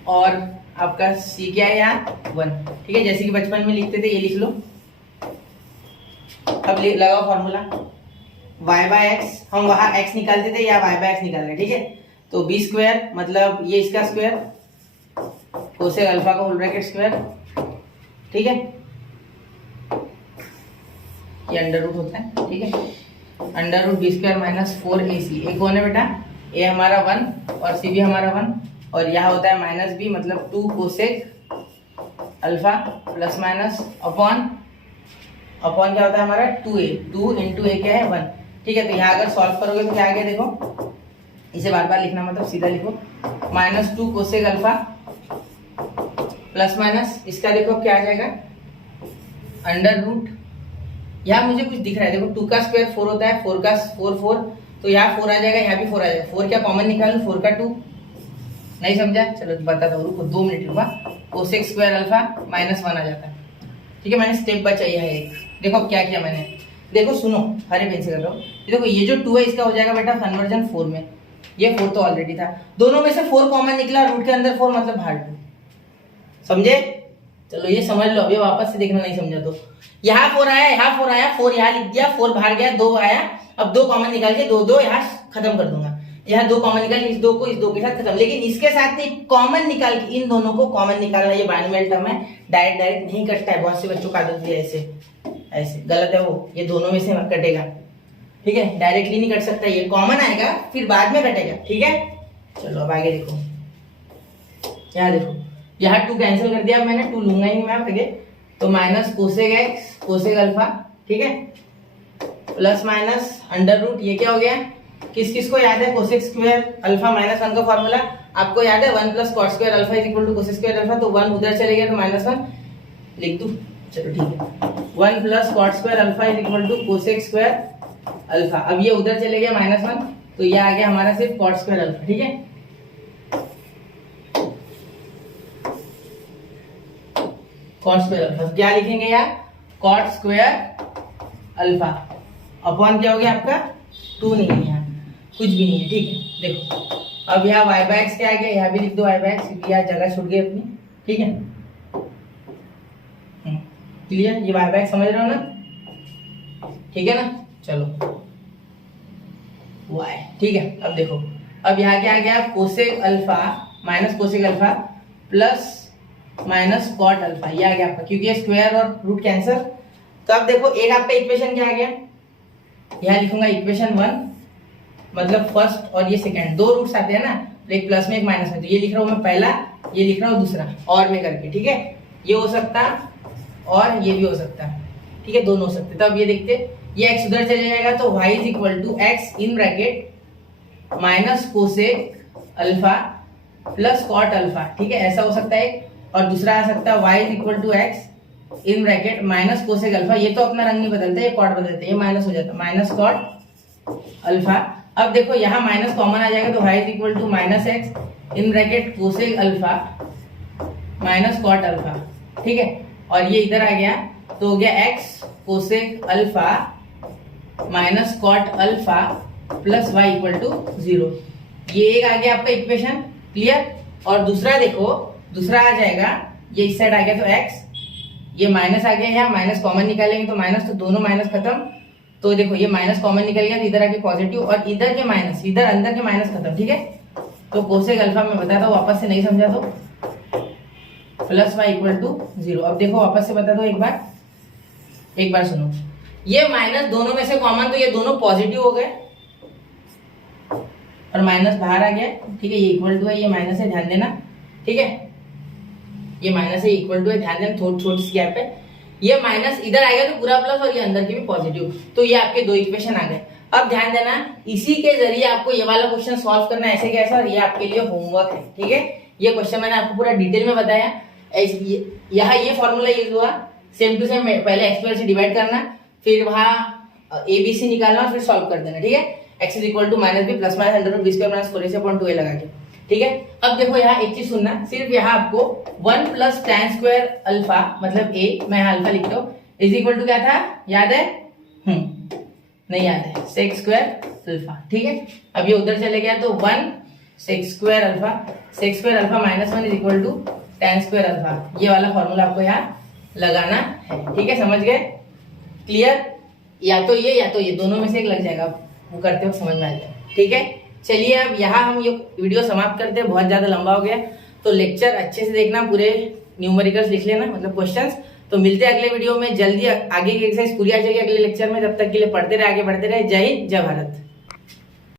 और आपका c क्या है यहाँ 1, ठीक है। जैसे कि बचपन में लिखते थे, ये लिख लो। अब लगाओ फॉर्मूला, y/x, हम वहां x निकालते थे, या y/x निकाल रहे, ठीक है। तो b² मतलब ये इसका स्क्वायर, कोसेक अल्फा का होल ब्रैकेट स्क्वायर, ठीक है। ये अंडर रूट होता है, ठीक है। Under root b square minus 4ac, a कौन है बेटा, ए हमारा 1 और सी भी हमारा 1, और यहाँ होता है माइनस बी मतलब 2 cosec alpha plus minus upon क्या होता है हमारा 2a, 2 इंटू ए क्या है 1, ठीक है। तो यहाँ अगर सॉल्व करोगे तो क्या आ गया, देखो इसे बार बार लिखना मतलब सीधा लिखो, minus 2 cosec alpha plus minus इसका देखो क्या आ जाएगा अंडर रूट, यहाँ मुझे कुछ दिख रहा है, देखो 2 का स्क्वायर 4 होता है, 4 का 4, तो यहाँ 4 आ जाएगा, यहाँ भी 4 आ जाएगा, 4 क्या कॉमन निकालूं, 4 का 2, नहीं समझा, चलो बताता हूँ, रुको 2 मिनट रुका। कोसेक स्क्वायर अल्फा माइनस 1 आ जाता है, ठीक है। मैंने स्टेप बचा है एक, देखो अब क्या किया मैंने, देखो सुनो हरे पेन से कर रहा हूँ, देखो ये जो 2 है इसका हो जाएगा बेटा कन्वर्जन 4 में, ये 4 तो ऑलरेडी था, दोनों में से 4 कॉमन निकला, रूट के अंदर 4 मतलब बाहर 2, समझे। चलो ये समझ लो, अभी वापस से देखना नहीं समझा तो, यहाँ 4 आया, यहाँ 4 आया, 4 यहाँ लिख दिया, 4 बाहर गया, 2 आया, अब 2 कॉमन निकाल के 2 यहाँ खत्म कर दूंगा, यहाँ 2 कॉमन निकाल इस 2 को इस 2 के साथ खत्म, लेकिन इसके साथ ही कॉमन निकाल के इन दोनों को कॉमन निकालना, ये बाइनोमियल टर्म है, डायरेक्ट नहीं कटता है, बहुत से बच्चों का आदत है ऐसे गलत है वो, ये दोनों में से कटेगा, ठीक है, डायरेक्टली नहीं कट सकता, ये कॉमन आएगा फिर बाद में कटेगा, ठीक है। चलो अब आगे देखो, यहाँ देखो यहाँ 2 कैंसिल कर दिया मैंने, 2 लूंगा ही नहीं मैं आगे, तो minus cosec x cosec alpha, ठीक है, प्लस माइनस अंडर रूट, ये क्या हो गया, किस किस को याद है, कोसेक स्क्वायर अल्फा माइनस 1 का फॉर्मूला आपको याद है, 1 plus cot square alpha is equal to cosec square alpha, तो 1 उधर चले गया तो माइनस 1 लिख दूं, चलो ठीक है, 1 plus cot square alpha is equal to cosec square alpha, अब ये उधर चले गया माइनस 1, तो ये आ गया हमारा सिर्फ कॉट स्क्वायर अल्फा, ठीक है। कॉट स्क्वायर अल्फा क्या लिखेंगे यार, कॉट स्क्वायर अल्फा अपॉन क्या हो गया आपका 2 नहीं है यहाँ, कुछ भी नहीं है, ठीक है। देखो अब यहाँ y बाय एक्स क्या आ गया, यहाँ भी लिख दो y बाय एक्स, क्योंकि यहाँ जगह छूट गई अपनी, ठीक है, क्लियर, ये y बाय एक्स समझ रहे हो ना, ठीक है ना। चलो y, ठीक है। अब देखो अब यहाँ क्या आ गया, cosec alpha minus cosec alpha plus minus cot alpha, ये आ गया आपका, क्योंकि ये स्क्वायर और रूट कैंसर। तो अब देखो एक आपका इक्वेशन क्या आ गया, यहाँ लिखूंगा इक्वेशन 1 मतलब फर्स्ट और ये सेकंड, 2 रूट्स आते हैं ना, तो एक प्लस में एक माइनस में, तो ये लिख रहा हूँ मैं पहला, ये लिख रहा हूँ दूसरा और में करके, ठीक है, ये हो सकता और ये भी हो सकता, ठीक है, दोनों हो सकते। तो अब ये देखते, ये x उधर चले जाएगा तो y is equal to x in bracket minus cosec alpha plus cot alpha, ठीक है, ऐसा हो सकता है, और दूसरा आ सकता है y is equal to x in bracket minus cosec alpha, ये तो अपना रंग नहीं बदलता, ये कॉट बदलते, ये माइनस हो जाता है माइनस कॉट अल्फा। अब देखो यहाँ माइनस कॉमन आ जाएगा तो y is equal to minus x in bracket cosec alpha minus cot alpha, ठीक है, और ये इधर आ गया तो हो गया x cosec alpha minus cot alpha plus y equal to 0, ये एक आ गया आपका इक्वेशन, क्लियर। और दूसरा देखो, दूसरा आ जाएगा, ये इस साइड आ गया तो x, ये माइनस आ गया, यहाँ माइनस कॉमन निकालेंगे तो माइनस, तो दोनों माइनस खत्म, तो देखो ये माइनस कॉमन निकल गया तो इधर आके पॉजिटिव, और इधर के माइनस, इधर अंदर के माइनस खत्म, ठीक है। तो कोसेक अल्फा में बताता हूँ वापस से, नहीं समझा तो प्लस y इक्वल टू 0। अब देखो वापस से बता दो एक बार सुनो, ये माइनस दोनों में से कॉमन, तो ये दोनों पॉजिटिव हो गए और माइनस बाहर आ गया, ठीक है, ये इक्वल टू है, ये माइनस है, ध्यान देना, ठीक है, ये माइनस है, इक्वल टू है, ध्यान देना, छोटी सी गैप है, ये माइनस इधर आएगा तो पूरा प्लस, और ये अंदर के भी पॉजिटिव, तो ये आपके 2 इक्वेशन आ गए। अब ध्यान देना, इसी के जरिए आपको ये वाला क्वेश्चन सॉल्व करना है, ऐसे कैसा, और ये आपके लिए होमवर्क है, ठीक है। ये क्वेश्चन मैंने आपको पूरा डिटेल में बताया, यहाँ ये फॉर्मूला यूज हुआ, सेम टू सेम, पहले एक्स से डिवाइड करना, फिर वहां ABC निकालना और फिर सॉल्व कर देना, ठीक है। x is equal to minus b plus minus under root b square minus 4ac upon 2a लगा के, ठीक है। अब देखो यहाँ एक चीज सुनना, सिर्फ यहाँ आपको 1 प्लस tan स्क्वायर अल्फा मतलब a, मैं यहाँ अल्फा लिखता हूँ, इज इक्वल टू क्या था, याद है, नहीं याद है, सेक स्क्वायर अल्फा, ठीक है। अब ये उधर चले गया तो 1 sec square alpha minus 1 is equal to tan square alpha, ये वाला फॉर्मूला आपको यहाँ लगाना है, ठीक है, समझ गए, क्लियर। या तो ये दोनों में से एक लग जाएगा, वो करते वक्त समझ में आ जाएगा, ठीक है। चलिए अब यहाँ हम ये वीडियो समाप्त करते हैं, बहुत ज्यादा लंबा हो गया, तो लेक्चर अच्छे से देखना, पूरे न्यूमेरिकल्स लिख लेना, मतलब क्वेश्चंस, तो मिलते हैं अगले वीडियो में, जल्दी आगे की एक्सरसाइज पूरी आ जाएगी अगले लेक्चर में। तब तक के लिए पढ़ते रहे, आगे बढ़ते रहे। जय हिंद, जय भारत।